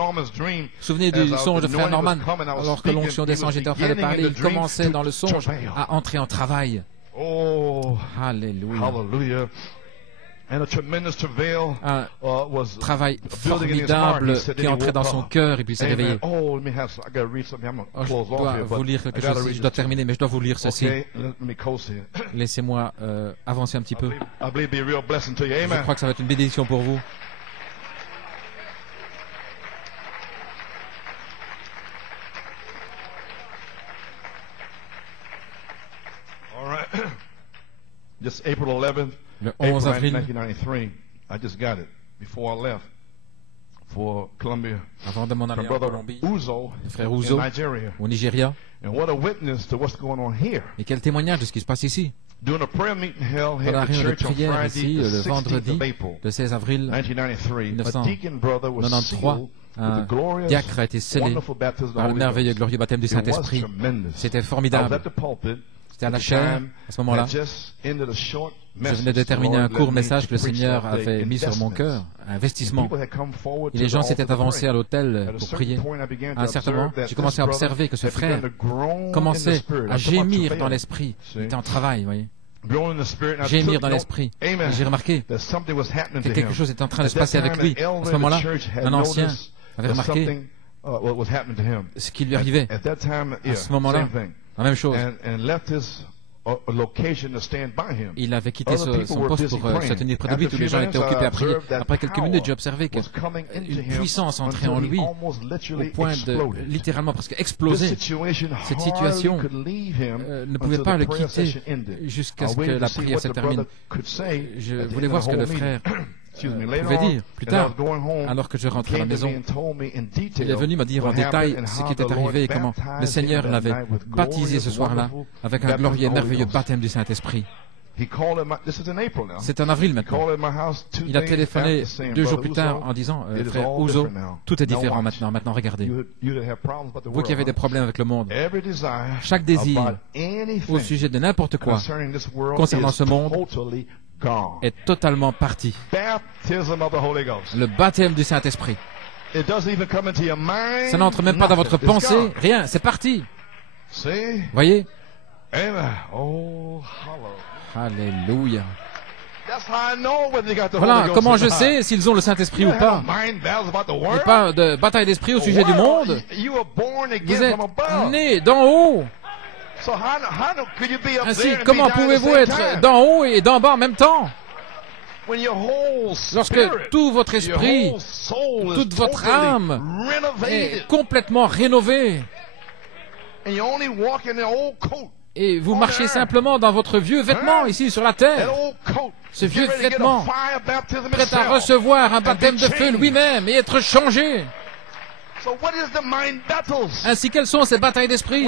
souvenez du songe de frère Norman? Alors que l'onction des songes était en train de parler, il commençait dans le songe à entrer en travail. Alléluia. Un travail formidable qui entrait dans son cœur et puis s'est réveillé. Je dois vous lire quelque chose. Je dois terminer, mais je dois vous lire ceci. Laissez-moi avancer un petit peu. Je crois que ça va être une bénédiction pour vous. Just April 11th. Le 11 avril, avant de m'en aller en Colombie, le frère Uzo, au Nigeria. Et quel témoignage de ce qui se passe ici. Dans la réunion de prière ici, le vendredi, le 16 avril 1993, un diacre a été scellé par le merveilleux glorieux baptême du Saint-Esprit. C'était formidable. C'était à la chair, à ce moment-là. Je venais de terminer un court message que le Seigneur avait mis sur mon cœur, un investissement. Et les gens s'étaient avancés à l'autel pour prier. À un certain moment, j'ai commencé à observer que ce frère commençait à gémir dans l'esprit. Il était en travail, vous voyez. Gémir dans l'esprit. J'ai remarqué que quelque chose était en train de se passer avec lui. À ce moment-là, un ancien avait remarqué ce qui lui arrivait. À ce moment-là, la même chose. Il avait quitté son poste pour se tenir près de lui. Tous les gens étaient occupés à prier. Après quelques minutes, j'ai observé qu'une puissance entrait en lui au point de littéralement presque exploser. Cette situation ne pouvait pas le quitter jusqu'à ce que la prière se termine. Je voulais voir ce que le frère pouvait dire plus tard, alors que je rentrais à la maison. Il est venu me dire en détail ce qui était arrivé et comment le Seigneur l'avait baptisé ce soir-là avec un glorieux et merveilleux baptême du Saint-Esprit. C'est en avril maintenant. Il a téléphoné 2 jours plus tard en disant « Frère Ouzo, tout est différent maintenant. Maintenant, regardez. Vous qui avez des problèmes avec le monde, chaque désir au sujet de n'importe quoi concernant ce monde est totalement parti. Le baptême du Saint-Esprit. Ça n'entre même pas dans votre pensée. Rien, c'est parti. Voyez? Alléluia. Voilà comment je sais s'ils ont le Saint-Esprit ou pas. Il n'y a pas de bataille d'esprit au sujet du monde. Vous êtes nés d'en haut. Ainsi, comment pouvez-vous être d'en haut et d'en bas en même temps? Lorsque tout votre esprit, toute votre âme est complètement rénovée et vous marchez simplement dans votre vieux vêtement ici sur la terre, ce vieux vêtement prêt à recevoir un baptême de feu lui-même et être changé. Ainsi, quelles sont ces batailles d'esprit?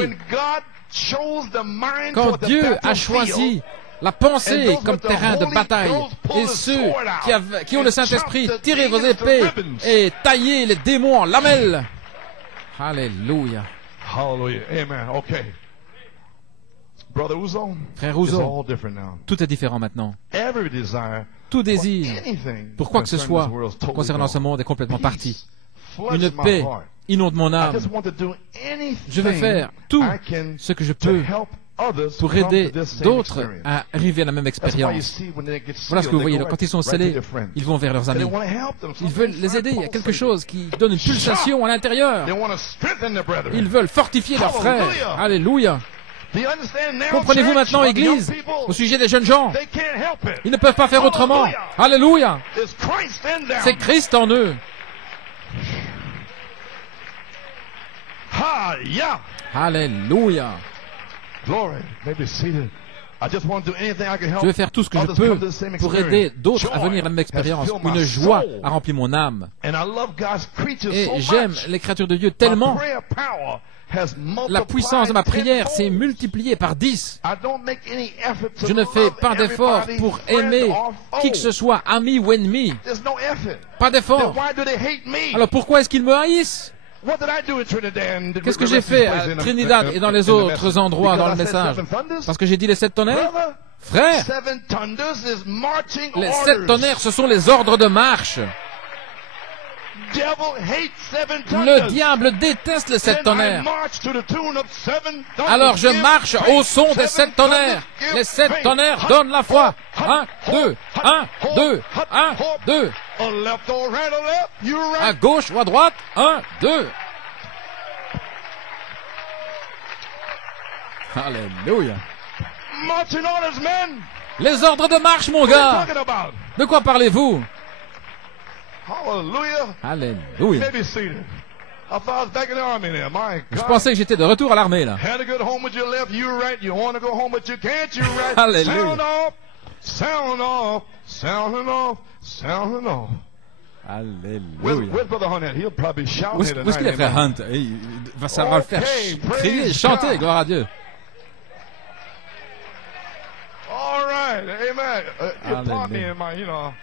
Quand Dieu a choisi la pensée comme terrain de bataille, et ceux qui ont le Saint-Esprit, tirez vos épées et taillez les démons en lamelles. Alléluia. Frère Ouzo, tout est différent maintenant. Tout désir, pour quoi que ce soit, concernant ce monde est complètement parti. Une paix inonde mon âme. Je vais faire tout ce que je peux pour aider d'autres à arriver à la même expérience. Voilà ce que vous voyez. Quand ils sont scellés, ils vont vers leurs amis. Ils veulent les aider. Il y a quelque chose qui donne une pulsation à l'intérieur. Ils veulent fortifier leurs frères. Alléluia. Comprenez-vous maintenant, Église, au sujet des jeunes gens? Ils ne peuvent pas faire autrement. Alléluia. C'est Christ en eux. Alléluia. Je vais faire tout ce que je peux pour aider d'autres à venir à la même expérience. Une joie a rempli mon âme. Et j'aime les créatures de Dieu tellement. La puissance de ma prière s'est multipliée par 10. Je ne fais pas d'effort pour aimer qui que ce soit, ami ou ennemi. Pas d'effort. Alors pourquoi est-ce qu'ils me haïssent? Qu'est-ce que j'ai fait à Trinidad et dans les autres endroits dans le message? Parce que j'ai dit les 7 tonnerres? Frère, les 7 tonnerres, ce sont les ordres de marche. Le diable déteste les 7 tonnerres. Alors je marche au son des 7 tonnerres. Les 7 tonnerres donnent la foi. 1, 2, 1, 2, 1, 2. À gauche ou à droite? 1, 2. Alléluia. Les ordres de marche, mon gars. De quoi parlez-vous? Alléluia. Je pensais que j'étais de retour à l'armée, là. Alléluia. Alléluia. Où est-ce qu'il est, frère Hunt? Ça va le faire crier, chanter, gloire à Dieu.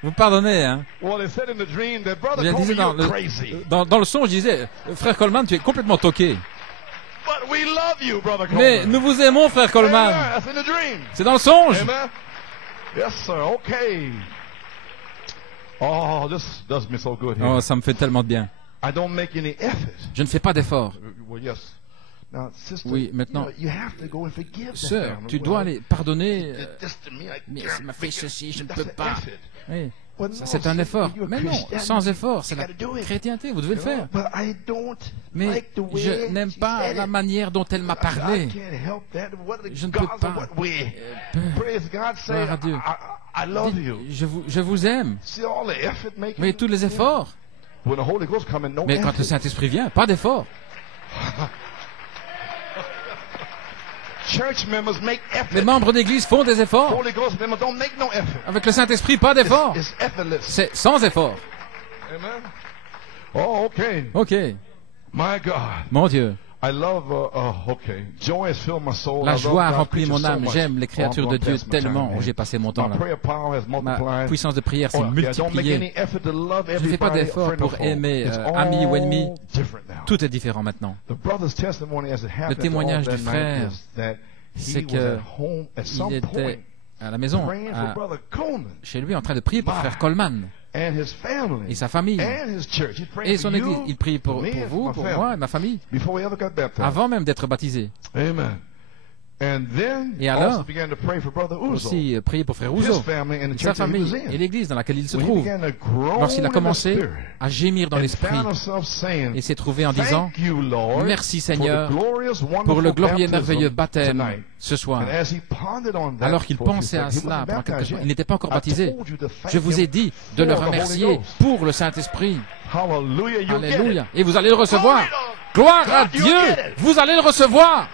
Vous pardonnez, hein? Bien disait dans le son, je disais, frère Coleman, tu es complètement toqué. Mais nous vous aimons, frère Coleman. C'est dans le songe. Amen. Yes, sir. Okay. Oh, this does me so good here. Oh, ça me fait tellement de bien. I don't make any effort. Je ne fais pas d'effort. Well, yes. Now, sister, Oui, maintenant, you have to go and forgive that sœur, family. tu dois aller pardonner. Did this to me, I Mais can't ça m'a fait forgive. ceci, je ne That's peux an pas. effort. Oui, Well, ça, no, c'est un sister, effort. you're a Mais non, Christian. sans effort, c'est You la gotta do it. chrétienté, vous devez le faire. But I don't Mais like the way je n'aime she pas said la it. manière dont elle m'a parlé. I can't help that. What are the Je ne peux gods pas. of what we praise God, say, Gloire à Dieu. I love you. Je vous aime. See all the effort making. Mais tous les efforts. When the Holy Ghost come in, no Mais quand le effort. Saint-Esprit vient, pas d'effort. Church members make effort. Les membres d'église font des efforts. Holy Ghost members don't make no effort. Avec le Saint-Esprit, pas d'effort. It's effortless. C'est sans effort. Amen. Oh, okay. Ok. My God. Mon Dieu. I love, okay. Joy has filled my soul. La I love joie God's remplit creatures mon so âme. much. J'aime les créatures Oh, de I'm Dieu gonna pass my tellement. time. J'ai passé mon temps My là. prayer power has Ma multiplied. puissance de prière s'est Oh, yeah, don't make any multipliée. effort to love Je ne fais pas everybody, d'effort friend or pour foe. aimer It's ami ou ennemi. all different now. Tout est différent maintenant. The brother's testimony as it happened témoignage all du that frère, night is that c'est he que was at home at some Il point était à la maison, praying for Brother Coleman chez lui, en train de prier pour frère Coleman and his family et sa famille and his church. He's praying et for son église. you, Il prie pour me, and vous, my pour family moi et ma famille, before he ever got baptized. avant même d'être baptisé. Amen. And then Et also alors, began to pray for Brother Uzo, aussi prier pour frère his Ouzo, family and the sa church that he famille was et in. l'église dans laquelle il se When he trouve. began to groan Lorsqu'il a in the commencé spirit à gémir dans and l'esprit found himself saying, et s'est trouvé en disant "Thank you, Lord, Merci, for the Seigneur, glorious, pour wonderful le glorieux et baptism merveilleux baptême tonight." ce soir. And as he pondered on that Alors qu'il for a few pensait à seconds, he cela wasn't pendant quelques baptized secondes, yet. il n'était pas encore I baptisé. told you to thank Je vous ai him dit de le for the Holy remercier Ghost. pour le Saint-Esprit. Hallelujah, you'll get Alléluia. it. Et vous allez le recevoir. Gloire à God, you Dieu. get it. Vous allez le recevoir.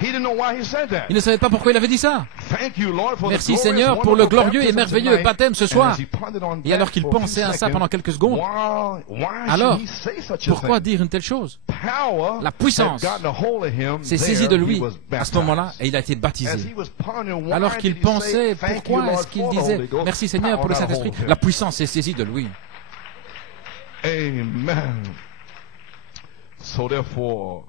He didn't know why he said that. Il ne savait pas pourquoi il avait dit ça. Thank you, Lord, for the Merci glorious, Seigneur pour le wonderful glorieux et baptism merveilleux tonight. baptême ce And soir. as he pondered on Et that alors qu'il for a few pensait à ça seconds, pendant quelques secondes, why alors, should he say such a pourquoi thing? dire une telle chose? Power La puissance had gotten a hold of him s'est there, saisie de he lui was à ce baptized. moment-là et il a été As baptisé. he was pondering, why Alors qu'il did he say, pensait, "Thank you, pourquoi Lord, est-ce qu'il for the disait Holy Ghost"? merci Seigneur pour le Power got a Saint-Esprit? hold of him. La puissance s'est saisie de lui. Amen. So therefore,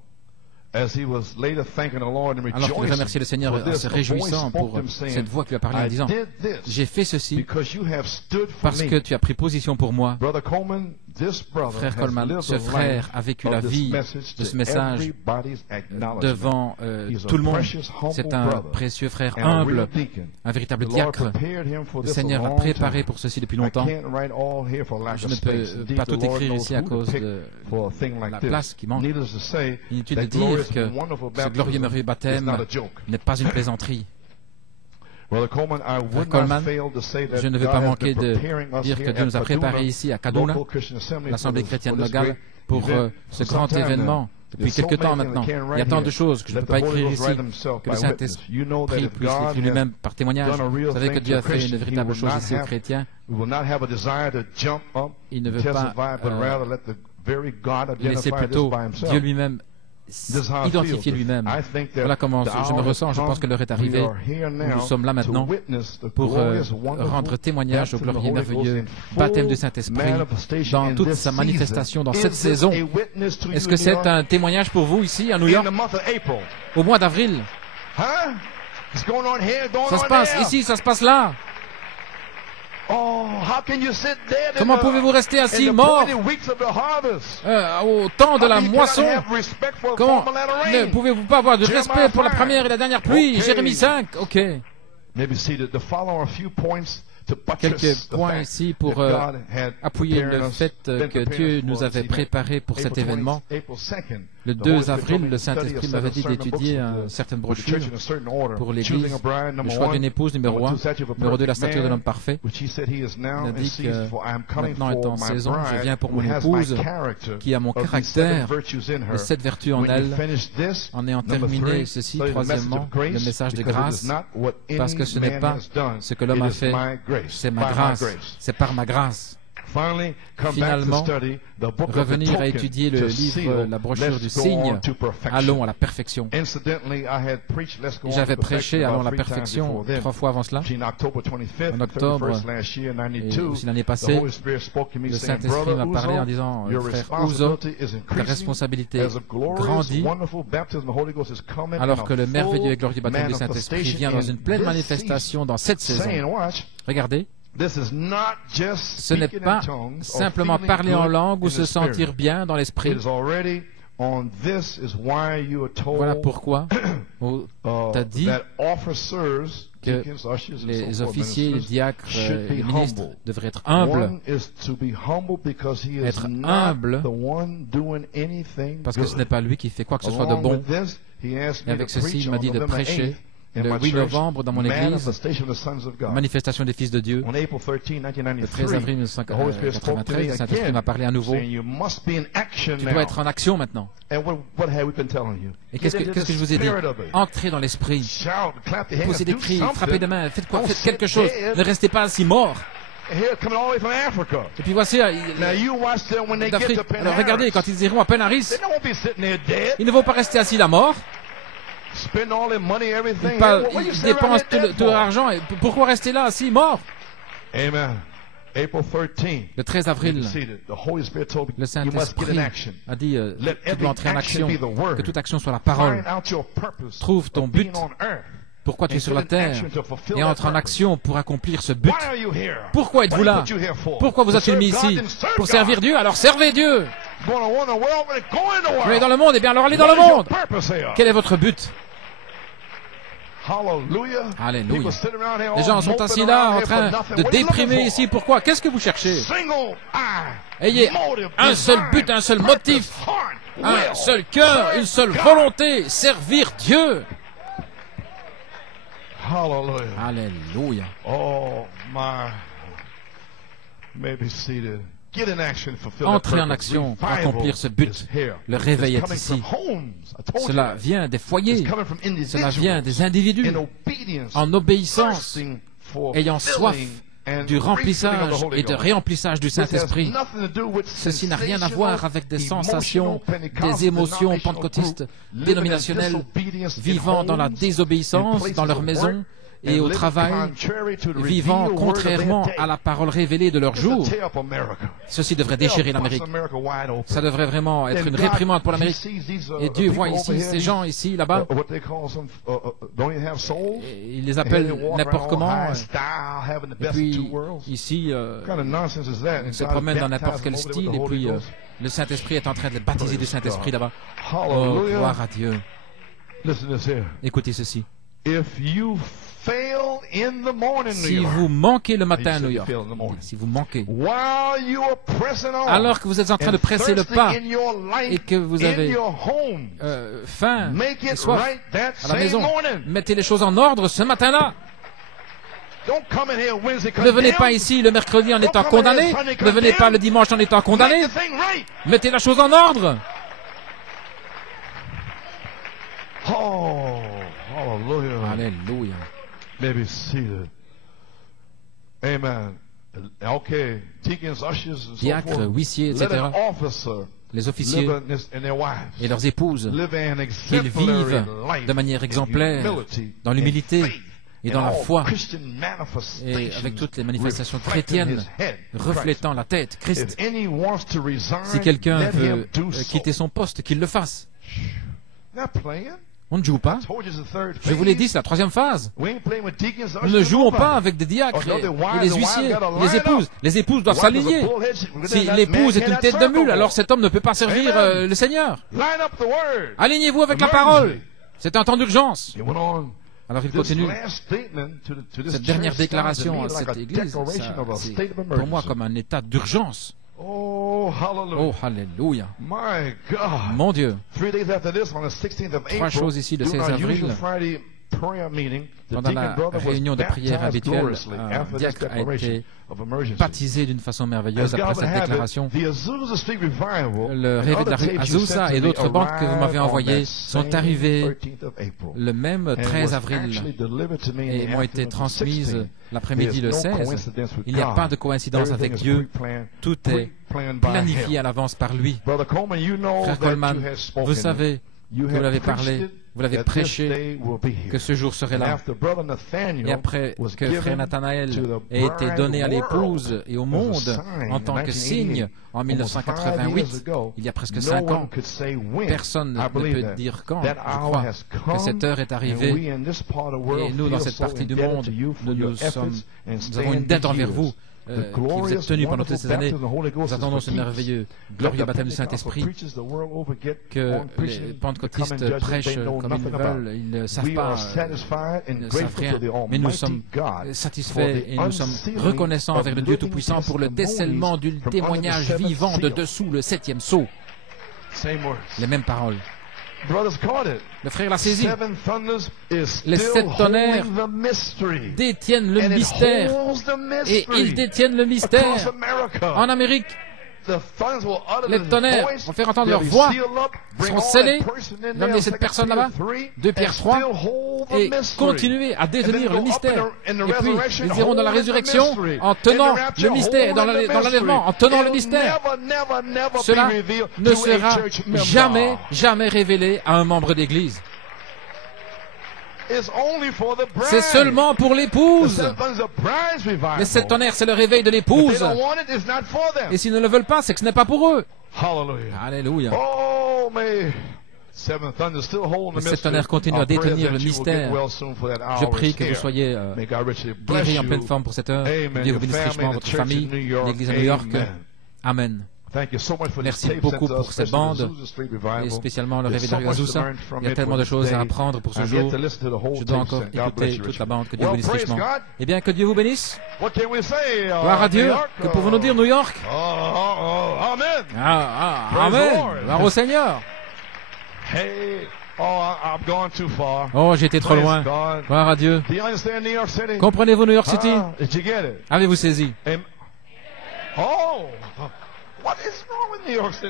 as he was later thanking the Lord and Alors qu'il rejoicing remerciait le Seigneur for en this, se a voice réjouissant spoke pour to him saying, cette voix qui lui a parlé en "I disant did this j'ai fait ceci because you have stood for parce me." que tu as pris position pour moi. Brother Coleman, this brother Frère has Coleman, lived ce a frère life a vécu of la this vie message de ce to message everybody's acknowledgement. devant He's a tout le monde. precious, humble C'est un brother précieux frère and a real humble, deacon. un véritable The Lord diacre. prepared him for Le this a Seigneur l'a long préparé time. pour ceci depuis I longtemps. can't write all here for lack Je of ne peux space. Indeed, pas the tout Lord écrire knows ici à who to cause pick de for a thing like la this. place qui manque. Needless to say, Inutile that de dire glorious que and wonderful ce glorieux baptism merveilleux is baptême not a joke. n'est pas une plaisanterie. Brother Coleman, I would Coleman, not fail to say that je ne vais God pas has manquer been de preparing us dire que here Dieu nous a at préparés Kaduna, ici à Kaduna, local Christian Assembly, l'Assemblée for chrétienne this locale, great pour event ce for grand some time événement now. depuis There's so quelque temps many things maintenant. I can't Il y a write tant here. de choses que je ne Let peux pas the Holy écrire Ghost ici, write himself que le by Saint-Esprit witness. You know that puisse if God écrire has lui-même par témoignage. done a real Vous savez que thing Dieu a to fait une Christians, he véritable will chose not ici aux have- chrétiens. We will not have a desire to jump up Il ne and veut pas testify, but rather let the very God laisser identify this plutôt by himself. Dieu lui-même This is how I identifier feel. lui-même. I think that Voilà comment the je me hour ressens. has Je pense que l'heure est come. arrivée We are here où now nous sommes là maintenant to witness the pour glorious, wonderful rendre témoignage au baptism of the glorieux et Holy Ghost merveilleux in full baptême du Saint-Esprit manifestation dans in toute this sa season. manifestation dans Is cette this saison. a witness to Est-ce you que in c'est your- un témoignage pour vous ici à New in York the month of April? au mois d'avril? Huh? It's going on here, going Ça se on passe there. ici, ça se passe là. Oh, how can you sit dead Comment in pouvez-vous rester in assis the mort pointy weeks of the harvest? au temps de How la can you moisson? cannot have respect for the Comment former latter ne rain? pouvez-vous pas avoir de Jeremiah respect pour la 5. première et la dernière pluie? Okay. Jérémie 5, ok. Maybe see the following a few points to buttress Quelques the points fact ici pour that God had appuyer prepared le us, fait been que preparing Dieu us nous for avait this préparé pour event. cet événement. April 2nd, Le the 2 Holy Spirit avril, told me le to study Saint-Esprit a m'avait set dit of certain d'étudier books certaines for the church brochures in a certain order. pour Choosing l'Église. a bride, Le number choix one. d'une épouse, numéro Number 1. two, statue of a Numéro 2, la perfect statue de man, l'homme parfait. which he said he is now Il a in dit season que for. I am coming maintenant est en for my saison, je viens bride pour who mon has my épouse character qui a mon of these caractère, seven virtues in her. les 7 vertus en When you elle. finish this, En ayant number terminé three, ceci, study the message troisièmement, of grace, le message de because it grâce, is not what parce que any ce n'est man pas has done. ce que l'homme It a is fait, my grace, c'est by ma my grâce, grace. c'est par ma grâce. finalement revenir à étudier le livre, la brochure du signe, Allons à la perfection. Et j'avais prêché Allons à la perfection 3 fois avant cela, en octobre, et aussi l'année passée. Le Saint-Esprit m'a parlé en disant, frère Ouzo, ta responsabilité grandit alors que le merveilleux et glorieux baptême du Saint-Esprit vient dans une pleine manifestation dans cette saison. Regardez. Ce n'est pas simplement parler en langue ou se sentir bien dans l'esprit. Voilà pourquoi on t'a dit que les officiers, les diacres, les ministres devraient être humbles. Être humble parce que ce n'est pas lui qui fait quoi que ce soit de bon. Et avec ceci, il m'a dit de prêcher le 8 novembre dans mon église, manifestation des fils de Dieu, le 13 avril 1993, le Saint-Esprit m'a parlé à nouveau. Tu dois être en action maintenant. Et qu'est-ce que je vous ai dit? Entrez dans l'esprit, poussez des cris, frappez des mains, faites quelque chose, ne restez pas ainsi morts. Et puis voici d'Afrique. Alors regardez, quand ils iront à Penaris, ils ne vont pas rester assis là morts. Ils dépensent tout leur argent. Et pourquoi rester là, assis, mort? Le 13 avril, le Saint-Esprit a dit tu dois entrer en action, que toute action soit la parole. Trouve ton but, pourquoi tu es sur la terre, et entre en action pour accomplir ce but. Pourquoi êtes-vous là? Pourquoi vous êtes mis ici? Pour servir Dieu? Alors servez Dieu. Vous allez dans le monde? Eh bien alors allez dans le monde. Quel est votre but? Alléluia. Les gens sont assis là en train de déprimer ici. Pourquoi? Qu'est-ce que vous cherchez? Ayez un seul but, un seul motif, un seul cœur, une seule volonté, servir Dieu. Alléluia. Entrez en action pour accomplir ce but. Le réveil est ici. Cela vient des foyers. Cela vient des individus en obéissance, ayant soif du remplissage et de réemplissage du Saint-Esprit. Ceci n'a rien à voir avec des sensations, des émotions pentecôtistes dénominationnelles, vivant dans la désobéissance, dans leur maison et au travail, vivant contrairement à la parole révélée de leur jour. Ceci devrait déchirer l'Amérique. Ça devrait vraiment être une réprimande pour l'Amérique. Et Dieu voit ici, ces gens ici, là-bas, il les appelle n'importe comment. Et puis, ici, ils se promènent dans n'importe quel style. Et puis, le Saint-Esprit est en train de les baptiser du Saint-Esprit là-bas. Oh, gloire à Dieu. Écoutez ceci. Si vous manquez le matin à New York, si vous manquez, alors que vous êtes en train de presser le pas et que vous avez faim et soif à la maison, mettez les choses en ordre ce matin-là. Ne venez pas ici le mercredi en étant condamné, ne venez pas le dimanche en étant condamné. Mettez la chose en ordre. Alléluia. Maybe seated. Amen. Okay. Diacres, huissiers, etc. Les officiers et leurs épouses, qu'ils vivent de manière exemplaire, dans l'humilité et dans la foi, et avec toutes les manifestations chrétiennes reflétant la tête, Christ. Si quelqu'un veut quitter son poste, qu'il le fasse. On ne joue pas. Je vous l'ai dit, c'est la 3e phase. Nous ne jouons pas avec des diacres et les huissiers, les épouses. Les épouses doivent s'aligner. Si l'épouse est une tête de mule, alors cet homme ne peut pas servir le Seigneur. Alignez-vous avec la parole. C'est un temps d'urgence. Alors il continue. Cette dernière déclaration à cette église, c'est pour moi comme un état d'urgence. Oh, alléluia. Mon Dieu. 3 choses ici le 16 avril. Pendant la réunion de prière habituelle, un diacre a été baptisé d'une façon merveilleuse après cette déclaration. Le réveil de la rue Azusa et d'autres bandes que vous m'avez envoyées sont arrivées le même 13 avril et m'ont été transmises l'après-midi le 16. Il n'y a pas de coïncidence avec Dieu. Tout est planifié à l'avance par lui. Frère Coleman, vous savez, vous l'avez parlé, vous l'avez prêché, que ce jour serait là. Et après que frère Nathanaël ait été donné à l'épouse et au monde en tant que signe en 1988, il y a presque 5 ans, personne ne peut dire quand. Je crois que cette heure est arrivée et nous, dans cette partie du monde, nous avons une dette envers vous. Qui vous êtes tenus pendant toutes ces années. Nous attendons ce merveilleux, glorieux baptême du Saint-Esprit que les pentecôtistes prêchent comme ils veulent. Ils ne savent pas, ils ne savent rien. Mais nous sommes satisfaits et nous sommes reconnaissants envers le Dieu Tout-Puissant pour le décèlement du témoignage vivant de dessous le 7e sceau. Les mêmes paroles. Le frère l'a saisi. Les 7 tonnerres détiennent le mystère et ils détiennent le mystère en Amérique. Les tonnerres vont faire entendre leur voix, ils seront scellés, ils vont amener cette personne là-bas, 2 Pierre 3, et continuer à détenir le mystère. Et puis, ils iront dans la résurrection en tenant le mystère, dans l'enlèvement, en tenant le mystère. Cela ne sera jamais révélé à un membre d'Église. C'est seulement pour l'épouse. Les 7 tonnerres, c'est le réveil de l'épouse. Et s'ils ne le veulent pas, c'est que ce n'est pas pour eux. Alléluia. Les 7 tonnerres continuent à détenir le mystère. Je prie que vous soyez guéris en pleine forme pour cette heure. Que Dieu vous bénisse richement, votre famille, l'Église à New York. Amen. Merci beaucoup pour cette bande, et spécialement le réveil de la rue Azusa. Il y a tellement de choses à apprendre pour ce jour. Je dois encore écouter toute la bande. Que Dieu vous bénisse richement. Eh bien, que Dieu vous bénisse. Gloire à Dieu. Que pouvons-nous dire, New York? Amen. Gloire au Seigneur. Oh, j'ai été trop loin. Gloire à Dieu. Comprenez-vous New York City? Avez-vous saisi?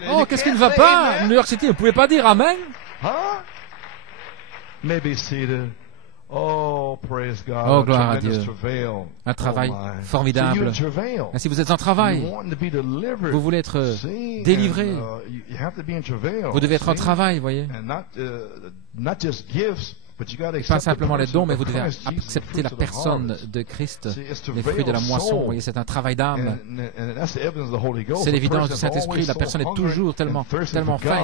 Oh, qu'est-ce qui ne va pas? New York City, vous ne pouvez pas dire Amen? Oh, gloire à Dieu. Un travail formidable. Et si vous êtes en travail, vous voulez être délivré. Vous devez être en travail, voyez. Pas simplement les dons, mais vous devez accepter la personne de Christ, les fruits de la moisson. Vous voyez, c'est un travail d'âme. C'est l'évidence du Saint-Esprit. La personne est toujours tellement faim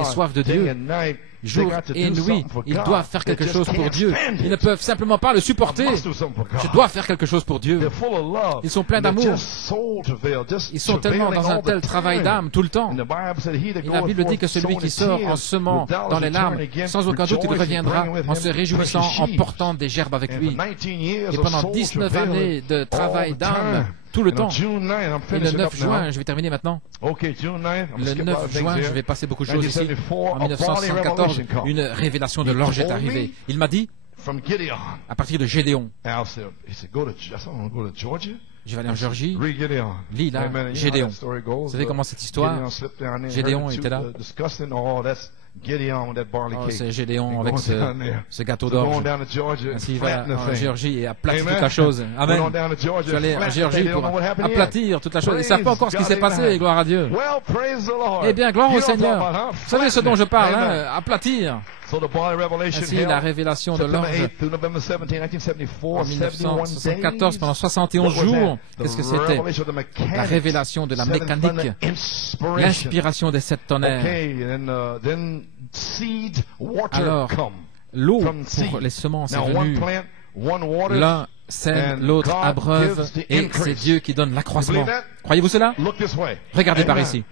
et soif de Dieu. Jour et nuit, ils doivent faire quelque chose pour Dieu. Ils ne peuvent simplement pas le supporter. Je dois faire quelque chose pour Dieu. Ils sont pleins d'amour. Ils sont tellement dans un tel travail d'âme tout le temps. Et la Bible dit que celui qui sort en semant dans les larmes, sans aucun doute, il reviendra en se réjouissant, en portant des gerbes avec lui. Et pendant 19 années de travail d'âme, tout le temps. Et le 9 juin, je vais terminer maintenant. Le 9 juin, je vais passer beaucoup de choses ici. En 1974, une révélation de l'ange est arrivée. Il m'a dit, à partir de Gédéon, je vais aller en Géorgie. Lis là, Gédéon. Vous savez comment cette histoire? Gédéon était là. Oh, c'est Gédéon avec ce gâteau d'orge. Ainsi, il va en Géorgie et aplatit toute la chose. Amen. Je suis allé en Géorgie pour aplatir toute la chose. Ils ne savent pas encore ce qui s'est passé, gloire à Dieu. Eh bien, gloire au Seigneur. Vous savez ce dont je parle, hein? Aplatir. Ainsi, la révélation de l'ange en 1974, pendant 71 jours, qu'est-ce que c'était? La révélation de la mécanique, l'inspiration des 7 tonnerres. Alors, l'eau pour les semences est venue. L'un sème, l'autre abreuve, et c'est Dieu qui donne l'accroissement. Croyez-vous cela? Regardez par ici.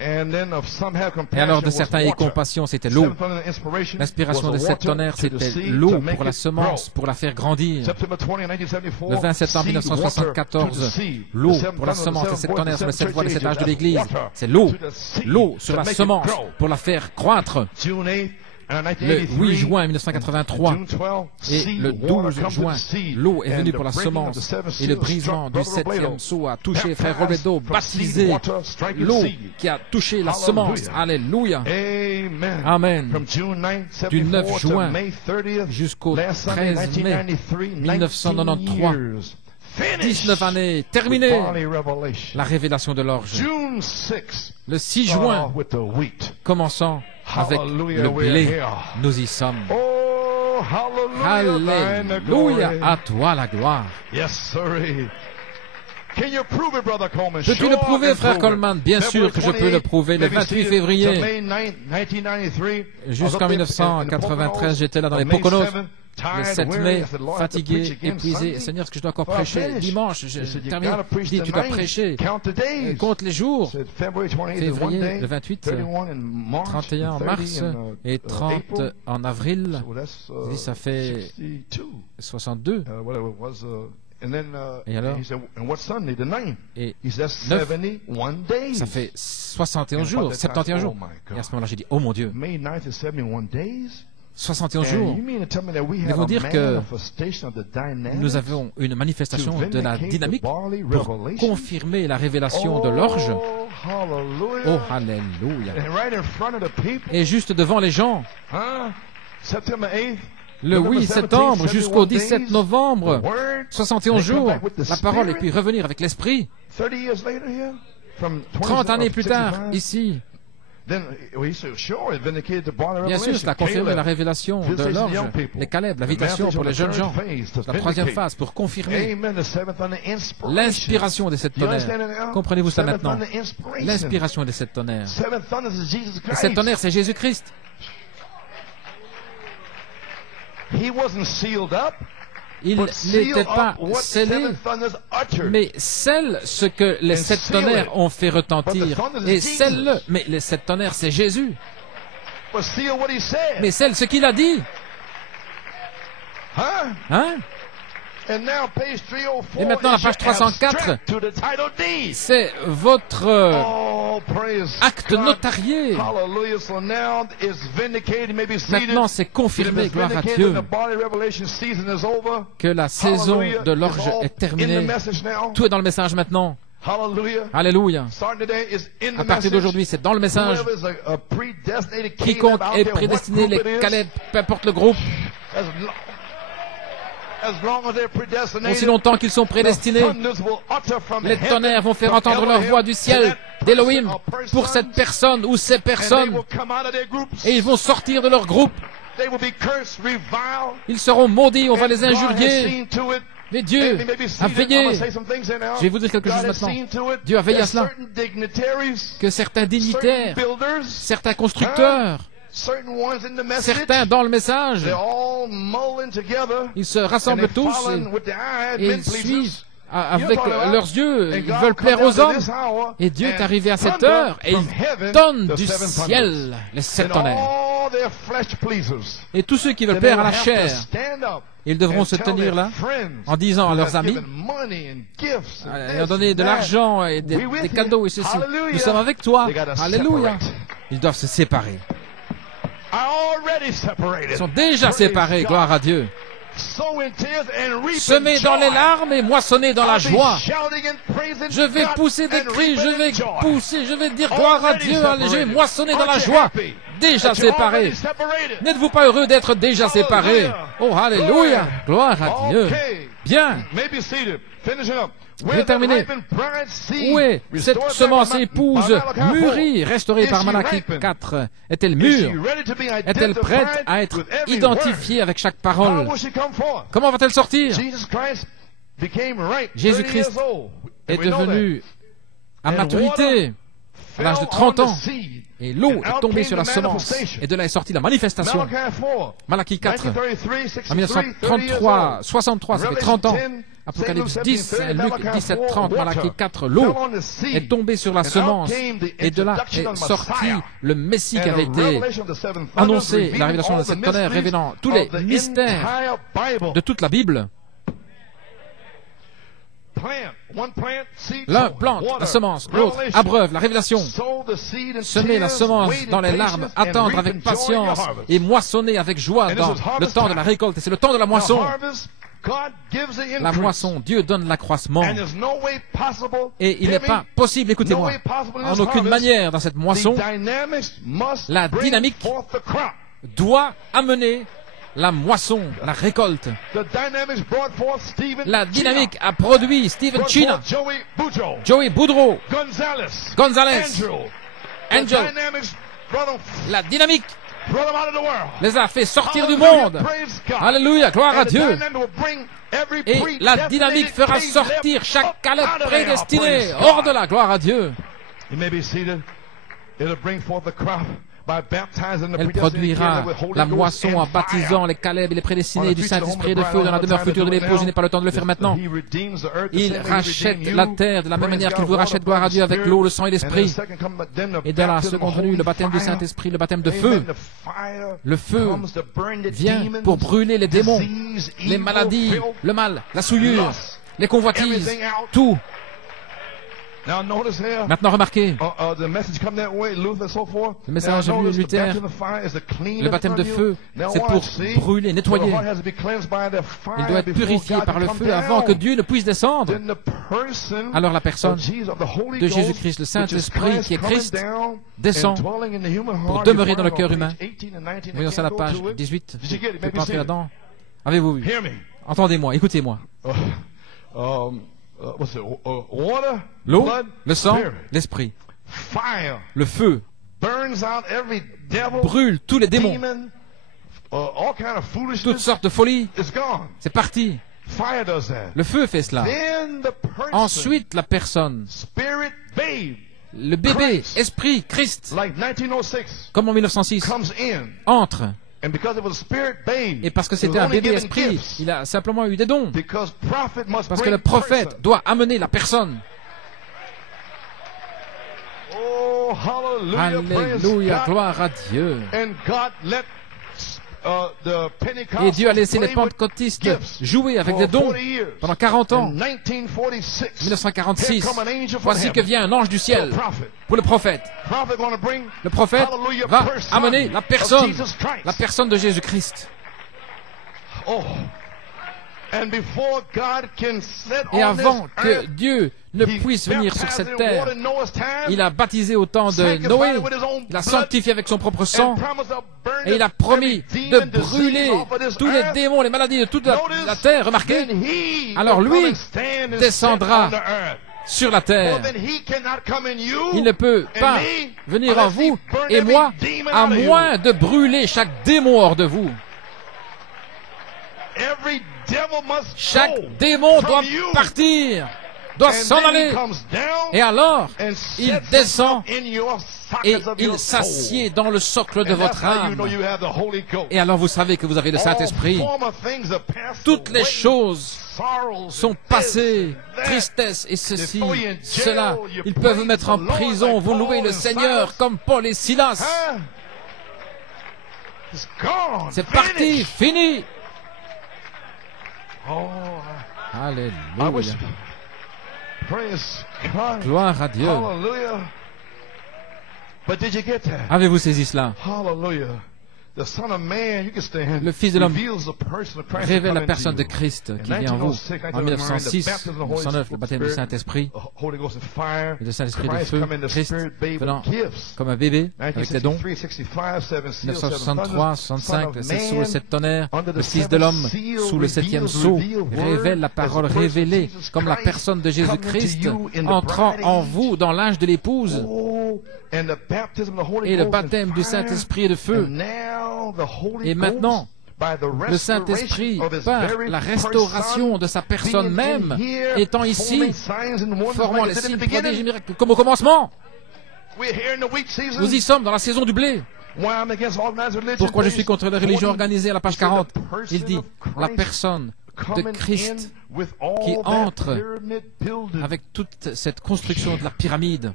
Et alors de certains aient compassion, c'était l'eau. L'inspiration des 7 tonnerres, c'était l'eau pour la semence, pour la faire grandir. Le 20 septembre 1974, l'eau pour la semence, les 7 tonnerres sur les 7 voies des 7 âges de l'Église. C'est l'eau sur la semence pour la faire croître. le 8 juin 1983 et le 12 juin, l'eau est venue pour la semence et le brisement du 7e sceau a touché frère Robledo, baptisé, l'eau qui a touché la semence. Alléluia. Amen. Du 9 juin jusqu'au 13 mai 1993, 19 années terminées, la révélation de l'orge. Le 6 juin, commençant avec le blé, nous y sommes. Alléluia, à toi la gloire. Peux-tu le prouver, frère Coleman? Bien sûr que je peux le prouver. Le 28 février jusqu'en 1993, j'étais là dans les Poconos. Le 7 mai, fatigué, épuisé. Seigneur, est-ce que je dois encore prêcher? Dimanche, je termine. Je dis, tu dois prêcher. Compte les jours. Février, le 28, 31 en mars et 30 en avril. Je dis, ça fait 62. Et alors, et 9, ça fait 71 jours, 71 jours. Et à ce moment-là, j'ai dit, oh mon Dieu, 71 jours. Mais vous dire que nous avons une manifestation de la dynamique pour confirmer la révélation de l'orge. Oh, alléluia. Et juste devant les gens, le 8 septembre jusqu'au 17 novembre, 71 jours, la parole, et puis revenir avec l'esprit. 30 années plus tard, ici. Bien sûr, cela confirme la révélation de l'orge, les Caleb, l'invitation pour les jeunes gens, la troisième phase pour confirmer l'inspiration de cette tonnerre. Comprenez-vous ça maintenant? L'inspiration de cette tonnerre. Et cette tonnerre, c'est Jésus-Christ. Il n'était pas scellé, mais scelle ce que les 7 tonnerres ont fait retentir. Et scelle-le. Mais les 7 tonnerres, c'est Jésus. Mais scelle ce qu'il a dit. Hein? Et maintenant, la page 304, c'est votre acte notarié. Maintenant, c'est confirmé, gloire à Dieu, que la saison de l'orge est terminée. Tout est dans le message maintenant. Alléluia. À partir d'aujourd'hui, c'est dans le message. Quiconque est prédestiné, les Caleb, peu importe le groupe, aussi longtemps qu'ils sont prédestinés, les tonnerres vont faire entendre leur voix du ciel d'Élohim pour cette personne ou ces personnes, et ils vont sortir de leur groupe. Ils seront maudits, on va les injurier. Mais Dieu a veillé. Je vais vous dire quelque chose maintenant. Dieu a veillé à cela. Que certains dignitaires, certains constructeurs, certains dans le message, ils se rassemblent tous et ils suivent avec leurs yeux, ils veulent plaire aux hommes. Et Dieu est arrivé à cette heure et il donne du ciel les 7 tonnerres. Et tous ceux qui veulent plaire à la chair, ils devront se tenir là en disant à leurs amis, leur donner de l'argent et des cadeaux et ceci. Nous sommes avec toi. Alléluia. Ils doivent se séparer. Ils sont déjà séparés, gloire à Dieu. Semés dans les larmes et moissonnés dans la joie. Je vais pousser des cris, je vais pousser, je vais dire gloire à Dieu, je vais moissonner dans la joie. Déjà séparés. N'êtes-vous pas heureux d'être déjà séparés? Oh, alléluia, gloire à Dieu. Bien. J'ai terminé. Où est cette semence épouse mûrie, restaurée par Malachie 4? Est-elle mûre? Est-elle prête à être identifiée avec chaque parole? Comment va-t-elle sortir? Jésus-Christ est devenu à maturité à l'âge de 30 ans. Et l'eau est tombée sur la semence. Et de là est sortie la manifestation. Malachie 4, en 1933, 63, ça fait 30 ans. Apocalypse 10, Luc 17, 30, Malachie 4, l'eau est tombée sur la semence. Et de là est sorti le Messie qui avait été annoncé, la révélation de cette tonnerre révélant tous les mystères de toute la Bible. L'un plante la semence, l'autre abreuve la révélation. Semer la semence dans les larmes, attendre avec patience et moissonner avec joie dans le temps de la récolte. Et c'est le temps de la moisson. La moisson, Dieu donne l'accroissement. Et il n'est pas possible, écoutez-moi, en aucune manière dans cette moisson, la dynamique doit amener la moisson, la récolte. La dynamique a produit Stephen China, Joey Boudreau, Gonzalez, Angel. La dynamique les a fait sortir du monde. Alléluia, gloire à Dieu. Et la dynamique fera sortir chaque Caleb prédestiné hors de la gloire à Dieu. Elle produira la moisson en baptisant les Caleb et les prédestinés du Saint-Esprit et de feu dans la demeure future de l'épouse. Je n'ai pas le temps de le faire maintenant. Il rachète la terre de la même manière qu'il vous rachète, gloire à Dieu, avec l'eau, le sang et l'esprit. Et dans la seconde venue, le baptême du Saint-Esprit, le baptême de feu. Le feu vient pour brûler les démons, les maladies, le mal, la souillure, les convoitises, tout. Maintenant, remarquez, le message de Luther, le baptême de feu, c'est pour brûler, nettoyer. Il doit être purifié par le feu avant que Dieu ne puisse descendre. Alors la personne de Jésus-Christ, le Saint-Esprit qui est Christ, descend pour demeurer dans le cœur humain. Voyons ça à la page 18. Je ne peux pas entrer là-dedans. Avez-vous vu? Entendez-moi, écoutez-moi. L'eau, le sang, l'esprit. Le feu brûle tous les démons. Toutes sortes de folies. C'est parti. Le feu fait cela. Ensuite, la personne, le bébé, esprit, Christ, comme en 1906, entre. Et parce que c'était un bébé esprit, il a simplement eu des dons. Parce que le prophète doit amener la personne. Alléluia, gloire à Dieu. Et Dieu a laissé les pentecôtistes jouer avec des dons pendant 40 ans. 1946, voici que vient un ange du ciel pour le prophète. Le prophète va amener la personne de Jésus-Christ. Et avant que Dieu ne puisse venir sur cette terre, il a baptisé au temps de Noé, il a sanctifié avec son propre sang, et il a promis de brûler tous les démons, les maladies de toute la terre. Remarquez, alors lui descendra sur la terre. Il ne peut pas venir en vous et moi, à moins de brûler chaque démon hors de vous. Chaque démon doit partir, doit s'en aller. Et alors, il descend et il s'assied dans le socle de votre âme. Et alors vous savez que vous avez le Saint-Esprit. Toutes les choses sont passées, tristesse et ceci, cela. Ils peuvent vous mettre en prison, vous louez le Seigneur comme Paul et Silas. C'est parti, fini. Alléluia. Gloire à Dieu. Avez-vous saisi cela? Le Fils de l'homme révèle la personne de Christ qui vient en vous. En 1906, 1909, le baptême du Saint-Esprit et le Saint-Esprit de feu, Christ venant comme un bébé avec les dons. 1963, 65, le 7 sceaux, le 7 tonnerres, le Fils de l'homme sous le 7e sceau révèle la parole révélée comme la personne de Jésus-Christ entrant en vous dans l'âge de l'épouse. Et le baptême du Saint-Esprit et de feu. Et maintenant, le Saint-Esprit, par la restauration de sa personne même, étant ici, formant les signes, prodiges et miracles, comme au commencement. Nous y sommes dans la saison du blé. Pourquoi je suis contre la religion organisée à la page 40? Il dit, la personne de Christ qui entre avec toute cette construction de la pyramide,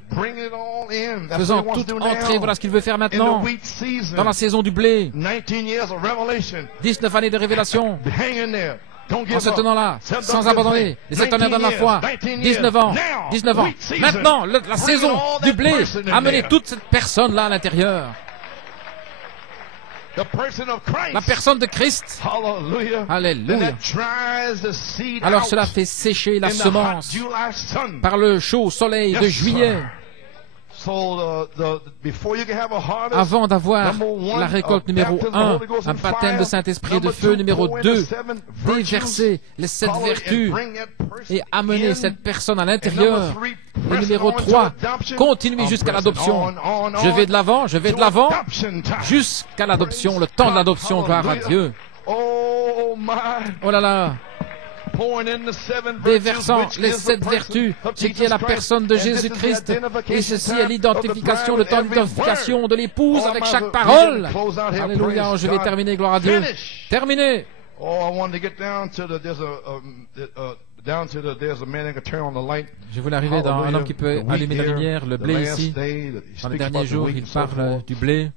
faisant tout entrer. Voilà ce qu'il veut faire maintenant dans la saison du blé. 19 années de révélation. en se tenant là, sans abandonner. Les 7 tonnerres dans la foi, 19 ans, 19 ans. Maintenant, la saison du blé, amenez toute cette personne-là à l'intérieur. La personne de Christ. Alléluia. Alors cela fait sécher la semence par le chaud soleil de juillet. Avant d'avoir la récolte numéro 1, un baptême de Saint-Esprit de feu numéro 2, déverser les 7 vertus et amener cette personne à l'intérieur. Le numéro 3, continuer jusqu'à l'adoption. Je vais de l'avant, jusqu'à l'adoption, le temps de l'adoption, gloire à Dieu. Oh là là. Déversant les 7 vertus, ce qui est la personne de Jésus-Christ, et ceci est l'identification, le temps d'identification de l'épouse avec chaque parole. Alléluia, je vais terminer, gloire à Dieu. Terminé. Je voulais arriver dans un homme qui peut allumer la lumière, le blé ici. Dans les derniers jours, il parle du blé,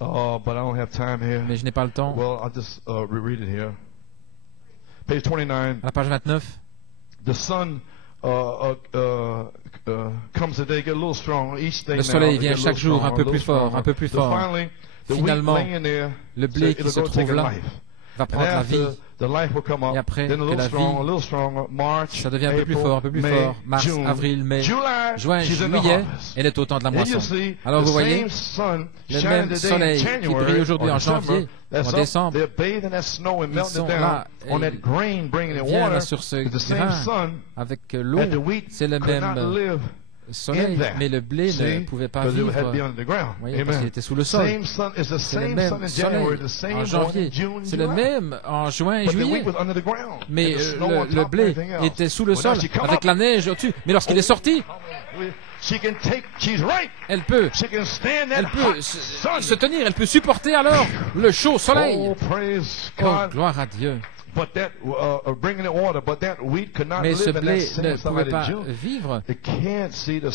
mais je n'ai pas le temps. Page 29. À la page 29. The sun comes a day, get a little strong. Each day le soleil vient chaque jour un peu plus fort, un peu plus fort. Finalement, le blé qui se trouve là va prendre la vie. Et après que la vie, ça devient un peu plus fort, un peu plus fort. Mars, avril, mai, juin, juillet, elle est au temps de la moisson. Alors vous voyez, le même soleil qui brille aujourd'hui en janvier, en décembre, ils sont là, et viennent sur ce grain avec l'eau. C'est le même soleil, mais le blé ne pouvait pas vivre, voyez, parce qu'il était sous le sol. C'est le même soleil en janvier, c'est le même en juin et juillet, mais le blé était sous le sol avec la neige au-dessus. Mais lorsqu'il est sorti, elle peut se tenir, elle peut supporter alors le chaud soleil. Oh, gloire à Dieu. Mais ce blé ne pouvait pas vivre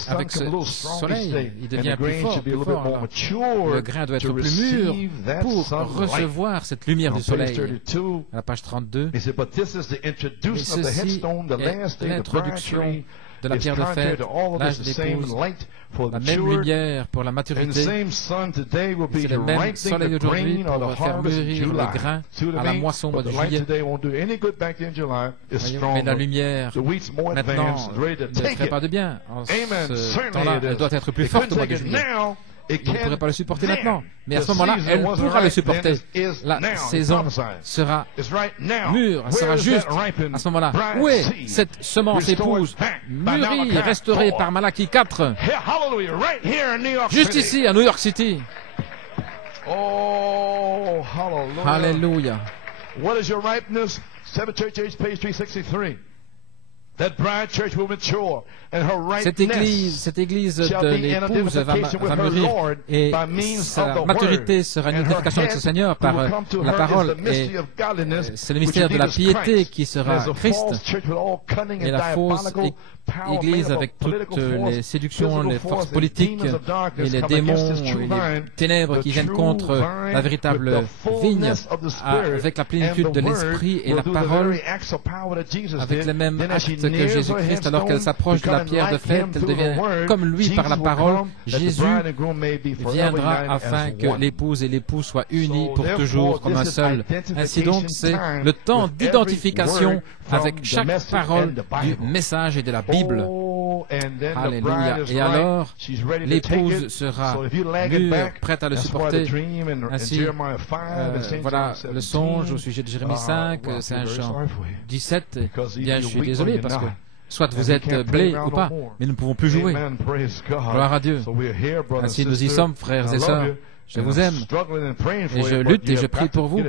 avec ce soleil. Il devient plus fort, plus fort. Alors, le grain doit être plus mûr pour recevoir cette lumière du soleil. À la page 32. Mais ceci est l'introduction de la pierre de fête, l'âge d'épouse, la même lumière pour la maturité. C'est le même soleil aujourd'hui pour faire mûrir le grain à la moisson au mois de juillet. Mais la lumière, maintenant, ne ferait pas de bien. En ce temps-là, elle doit être plus forte au mois de juillet. Il ne pourrait pas le supporter maintenant. Mais à ce moment-là, elle pourra le supporter. La saison sera mûre, elle sera juste. À ce moment-là, où est cette semence épouse mûrie, restaurée par Malachie 4? Juste ici, à New York City. Alléluia. What is your ripeness? Seven Church Age, page 363. Cette église de l'épouse va mûrir et sa maturité sera une identification avec ce Seigneur par la parole, et c'est le mystère de la piété qui sera Christ, et la fausse église avec toutes les séductions, les forces politiques et les démons et les ténèbres qui viennent contre la véritable vigne, avec la plénitude de l'esprit et la parole, avec les mêmes actes que Jésus-Christ. Alors qu'elle s'approche de la pierre de fête, elle devient comme lui par la parole. Jésus viendra afin que l'épouse et l'époux soient unis pour toujours comme un seul. Ainsi donc, c'est le temps d'identification avec chaque parole du message et de la Bible. Alléluia. Et alors, l'épouse sera mûre, prête à le supporter. Ainsi, voilà le songe au sujet de Jérémie 5, Saint Jean 17. Bien, je suis désolé parce que soit vous êtes blé ou pas, mais nous ne pouvons plus jouer. Gloire à Dieu. Ainsi nous y sommes, frères et sœurs. Je vous aime et je lutte et je prie pour vous.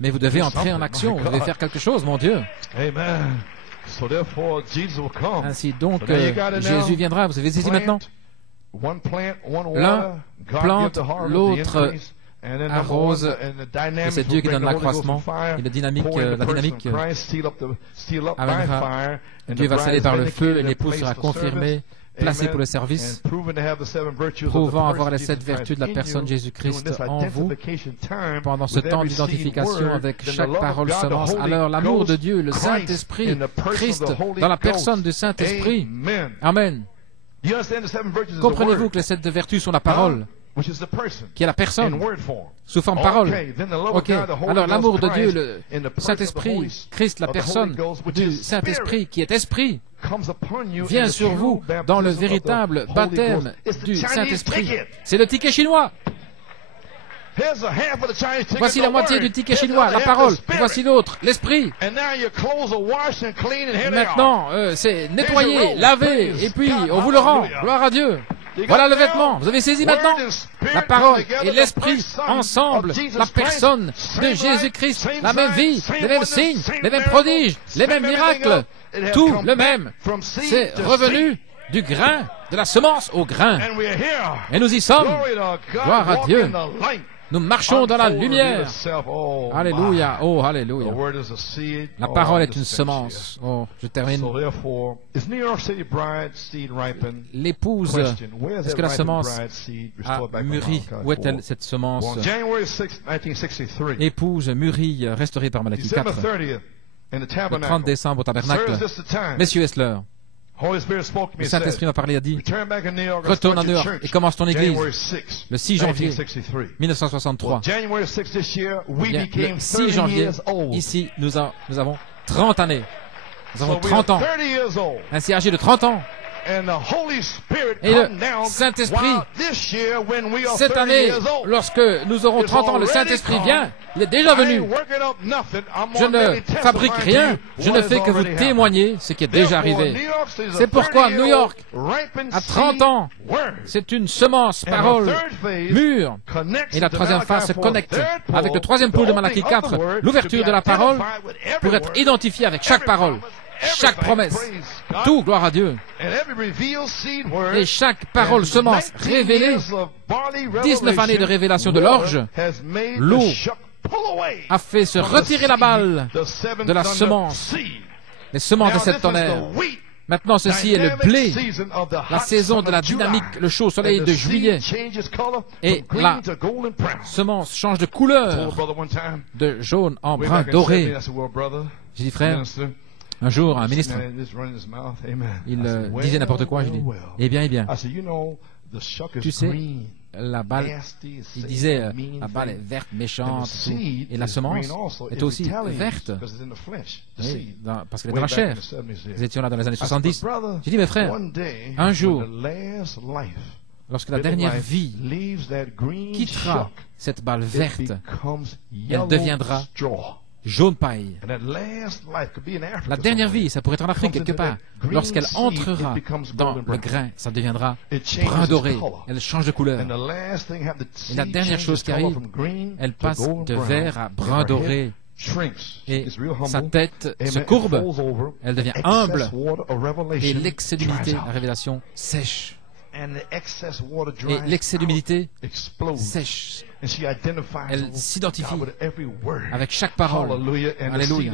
Mais vous devez entrer en action, vous devez faire quelque chose, mon Dieu. Ainsi donc, Jésus viendra. Vous savez ici maintenant, l'un plante, l'autre arrose, et c'est Dieu qui donne l'accroissement et la dynamique amènera. Dieu va sceller par le feu et l'épouse sera confirmée placé pour le service, prouvant avoir les 7 vertus de la personne Jésus-Christ en vous. Pendant ce temps d'identification avec chaque parole semence, alors l'amour de Dieu, le Saint-Esprit, Christ, dans la personne du Saint-Esprit. Amen. Comprenez-vous que les 7 vertus sont la parole, qui est la personne, sous forme parole. Ok. Alors l'amour de Dieu, le Saint-Esprit, Christ, la personne du Saint-Esprit, qui est Esprit, vient sur vous dans le véritable baptême du Saint-Esprit. C'est le ticket chinois. Voici la moitié du ticket chinois, la parole. Voici l'autre, l'esprit. Maintenant, c'est nettoyer, laver, et puis on vous le rend. Gloire à Dieu. Voilà le vêtement. Vous avez saisi maintenant? La parole et l'esprit ensemble, la personne de Jésus-Christ, la même vie, les mêmes signes, les mêmes prodiges, les mêmes miracles. Tout le même. C'est revenu du grain, de la semence au grain. Et nous y sommes. Gloire à Dieu. Nous marchons dans la lumière. Alléluia. Oh, alléluia. La parole est une semence. Oh, je termine. L'épouse, est-ce que la semence a mûri? Où est-elle, cette semence? Épouse mûrie, restaurée par Malachie 4. Le 30 décembre au tabernacle. Messieurs, est-ce l'heure? Le Saint-Esprit m'a parlé et a dit, retourne à New York et commence ton église. Le 6 janvier 1963. Bien, le 6 janvier, ici, nous avons 30 années. Nous avons 30 ans. Ainsi âgé de 30 ans. Et le Saint-Esprit, cette année, lorsque nous aurons 30 ans, le Saint-Esprit vient, il est déjà venu. Je ne fabrique rien, je ne fais que vous témoigner ce qui est déjà arrivé. C'est pourquoi New York, à 30 ans, c'est une semence, parole, mûre. Et la troisième phase se connecte avec le troisième pôle de Malachie 4, l'ouverture de la parole, pour être identifié avec chaque parole. Chaque promesse, tout, gloire à Dieu. Et chaque parole semence révélée, 19 années de révélation de l'orge, l'eau a fait se retirer la balle de la semence, les semences de cette tonnerre. Maintenant, ceci est le blé, la saison de la dynamique, le chaud soleil de juillet. Et la semence change de couleur, de jaune en brun doré. J'ai dit, frère, un jour, un ministre, il disait n'importe quoi, je dis, eh bien, tu sais, la balle, il disait, la balle est verte, méchante, tout, et la semence est aussi verte, oui, parce qu'elle est dans la chair. Nous étions là dans les années 70. J'ai dit, mes frères, un jour, lorsque la dernière vie quittera cette balle verte, elle deviendra jaune paille. La dernière vie, ça pourrait être en Afrique quelque part. Lorsqu'elle entrera dans le grain, ça deviendra brun doré. Elle change de couleur. Et la dernière chose qui arrive, elle passe de vert à brun doré. Et sa tête se courbe. Elle devient humble. Et l'excès d'humidité, la révélation, sèche. Et l'excès d'humidité sèche. Elle s'identifie avec chaque parole. Alléluia.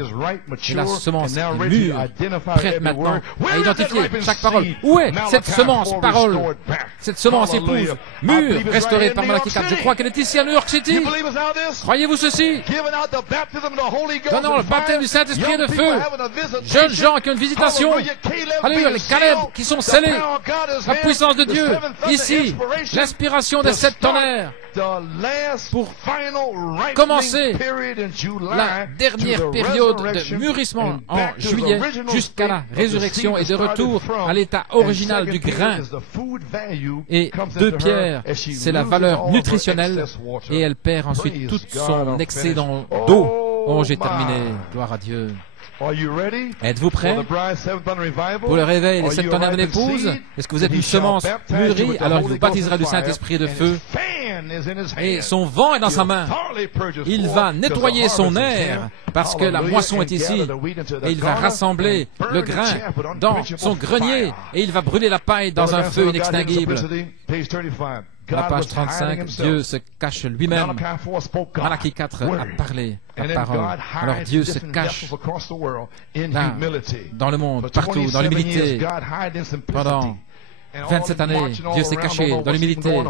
Et la semence est mûre, prête maintenant à identifier chaque parole. Où est cette semence parole? Cette semence épouse, mûre, restaurée par Malachie 4. Je crois qu'elle est ici à New York City. Croyez-vous ceci? Donnons le baptême du Saint-Esprit et de feu. Jeunes gens qui ont une visitation. Alléluia. Les Caleb qui sont scellés. La puissance de Dieu. Ici, l'inspiration des 7 tonnerres. Pour commencer la dernière période de mûrissement en juillet jusqu'à la résurrection et de retour à l'état original du grain. Et 2 Pierre, c'est la valeur nutritionnelle et elle perd ensuite tout son excédent d'eau. Oh, j'ai terminé. Gloire à Dieu. Êtes-vous prêts pour le réveil des 7 tonnerres de l'épouse? Est-ce que vous êtes une semence mûrie? Alors il vous baptisera du Saint-Esprit et de feu. Et son vent est dans sa main. Il va nettoyer son air parce que la moisson est ici. Et il va rassembler le grain dans son grenier. Et il va brûler la paille dans un feu inextinguible. À la page 35, Dieu se cache lui-même. Malachie 4 a parlé la parole. Alors Dieu se cache là, dans le monde, partout, dans l'humilité, pendant 27 années, Dieu s'est caché dans l'humilité.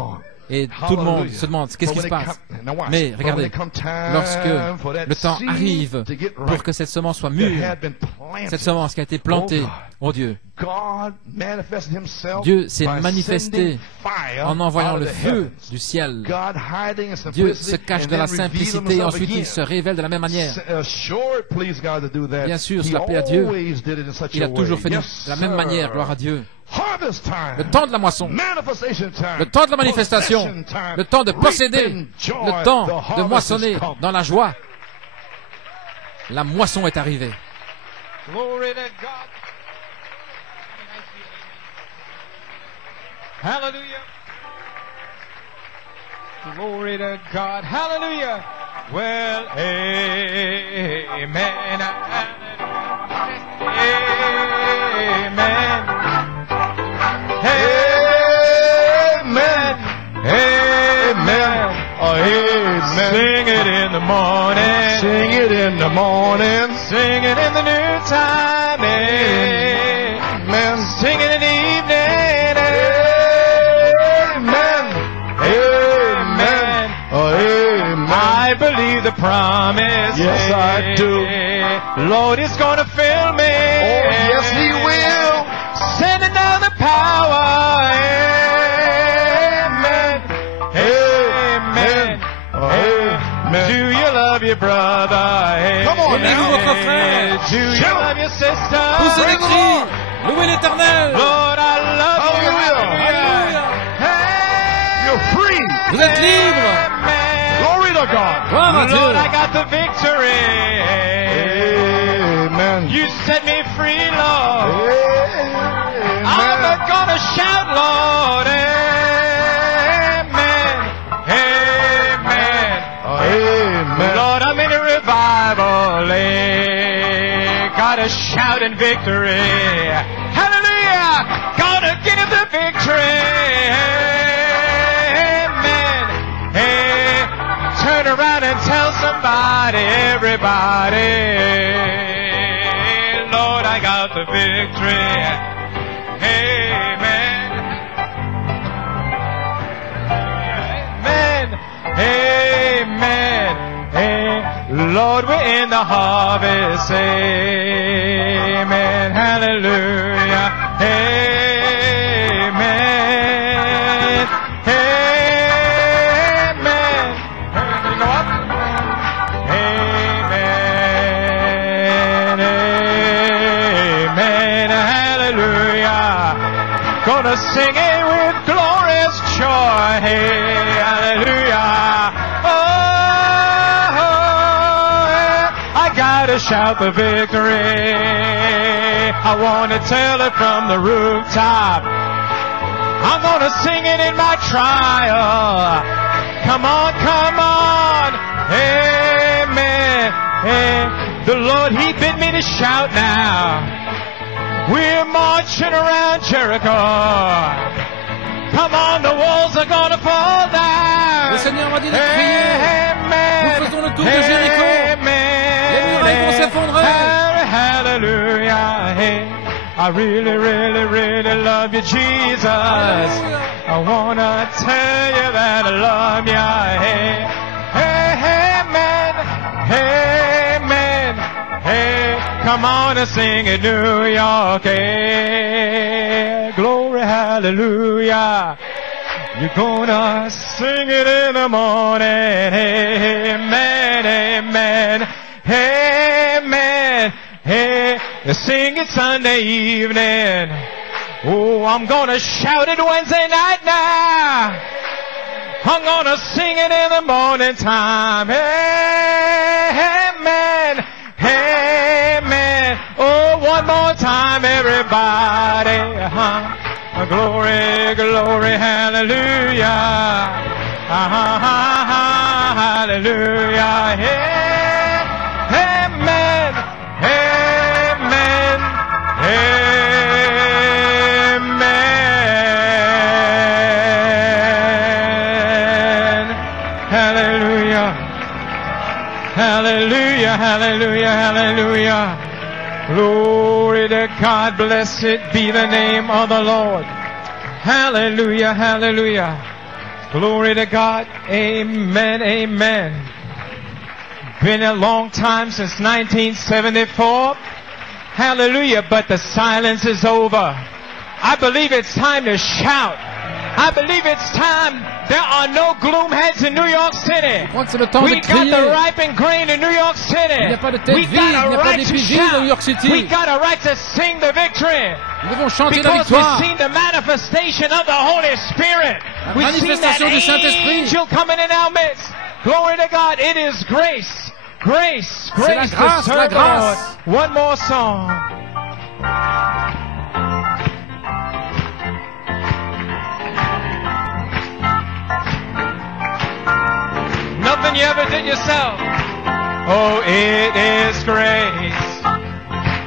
Et tout le monde se demande qu'est-ce qui se passe. Mais regardez, lorsque le temps arrive pour que cette semence soit mûre, cette semence qui a été plantée, oh Dieu, Dieu s'est manifesté en envoyant le feu du ciel. Dieu se cache dans la simplicité et ensuite il se révèle de la même manière. Bien sûr, cela plaît à Dieu. Il a toujours fait de la même manière, gloire à Dieu. Le temps de la moisson, le temps de la manifestation, le temps de posséder, le temps de moissonner dans la joie. La moisson est arrivée. Glory to God. Hallelujah. Glory to God. Hallelujah. Well, amen. Amen. Amen. Amen. Oh, amen. Sing it in the morning. Sing it in the morning. Sing it in the noontime. Amen. Sing it in the evening. Amen. Amen. Oh, amen. I believe the promise. Yes, I do. Lord is going to fill me. Oh, yes, He will. Send another power. Amen. Amen. Amen. Do you love your brother? Come on Aimez-vous now. votre frère? Do you love your sister? Poussez les cris. Louez l'Éternel. Lord, I love you. Hallelujah. Hey. You're free. Vous êtes libres. Amen. Glory to God. Gloire à Lord, I Dieu. got the victory. Amen. You set me free, Lord. I'm Amen. gonna shout, Lord. Amen. Amen. Amen. Lord, I'm in a revival. Gotta shout in victory. Hallelujah. Gonna give the victory. Amen. Hey, turn around and tell somebody, everybody. Lord, I got the victory. Amen. Amen. Amen. Amen. Lord, we're in the harvest. Amen. Hallelujah. Amen. Amen. Can you go up? Amen. Amen. Hallelujah. Gonna sing it with glorious joy. Hallelujah. Oh, I gotta shout the victory. I wanna tell it from the rooftop. I'm gonna sing it in my trial. Come on, come on. Amen. The Lord, He bid me to shout now. We're marching around Jericho. Come on, the walls are gonna fall down. Le Seigneur m'a dit de crier. Amen. Nous faisons le tour de Jéricho. Amen. Les murailles vont s'effondrer. Hallelujah. Hey, I really, really, really love you, Jesus. Hallelujah. I wanna tell you that I love you. Hey, hey, amen. Amen. Hey, come on and sing it, New York. Hey, glory, hallelujah. You're gonna sing it in the morning. Amen, amen, amen. Hey, sing it Sunday evening. Oh, I'm gonna shout it Wednesday night now. I'm gonna sing it in the morning time. Amen, amen. Oh, one more time, everybody. Glory, glory, hallelujah. Hallelujah. Amen, amen, amen. Hallelujah. Hallelujah, hallelujah, hallelujah. Glory to God. Blessed be the name of the Lord. Hallelujah, hallelujah. Glory to God. Amen, amen. Been a long time since 1974. Hallelujah, but the silence is over. I believe it's time to shout. I believe it's time. There are no gloom heads in New York City. We got the ripened grain in New York City. We got a right to shout. We got a right to sing the victory. Because we've seen the manifestation of the Holy Spirit. We've seen that angel coming in our midst. Glory to God. It is grace. Grace. Grace to serve the Lord. One more song. Nothing you ever did yourself. Oh, it is grace.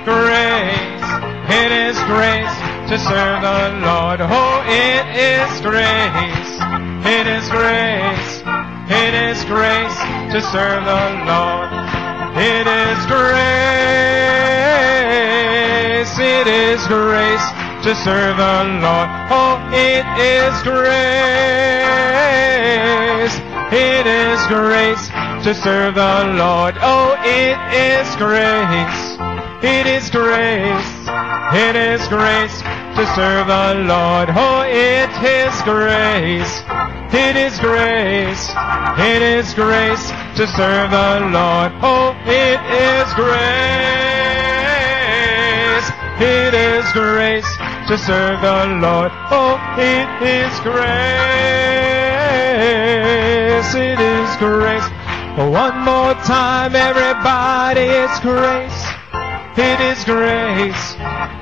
Grace. It is grace to serve the Lord. Oh, it is grace. It is grace. It is grace to serve the Lord. It is grace. It is grace to serve the Lord. Oh, it is grace. It is grace to serve the Lord. Oh, it is grace. It is grace. It is grace to serve the Lord. Oh, it is grace. It is grace. It is grace to serve the Lord. Oh, it is grace. It is grace to serve the Lord. Oh, it is grace. It is grace. One more time, everybody, it's grace. It is grace.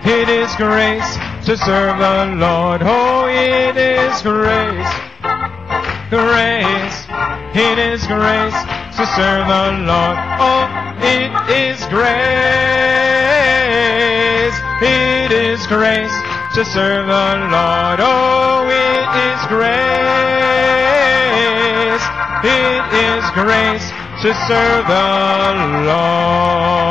It is grace to serve the Lord. Oh, it is grace. Grace. It is grace to serve the Lord. Oh, it is grace. It is grace to serve the Lord. Oh, it is grace. It is grace to serve the Lord.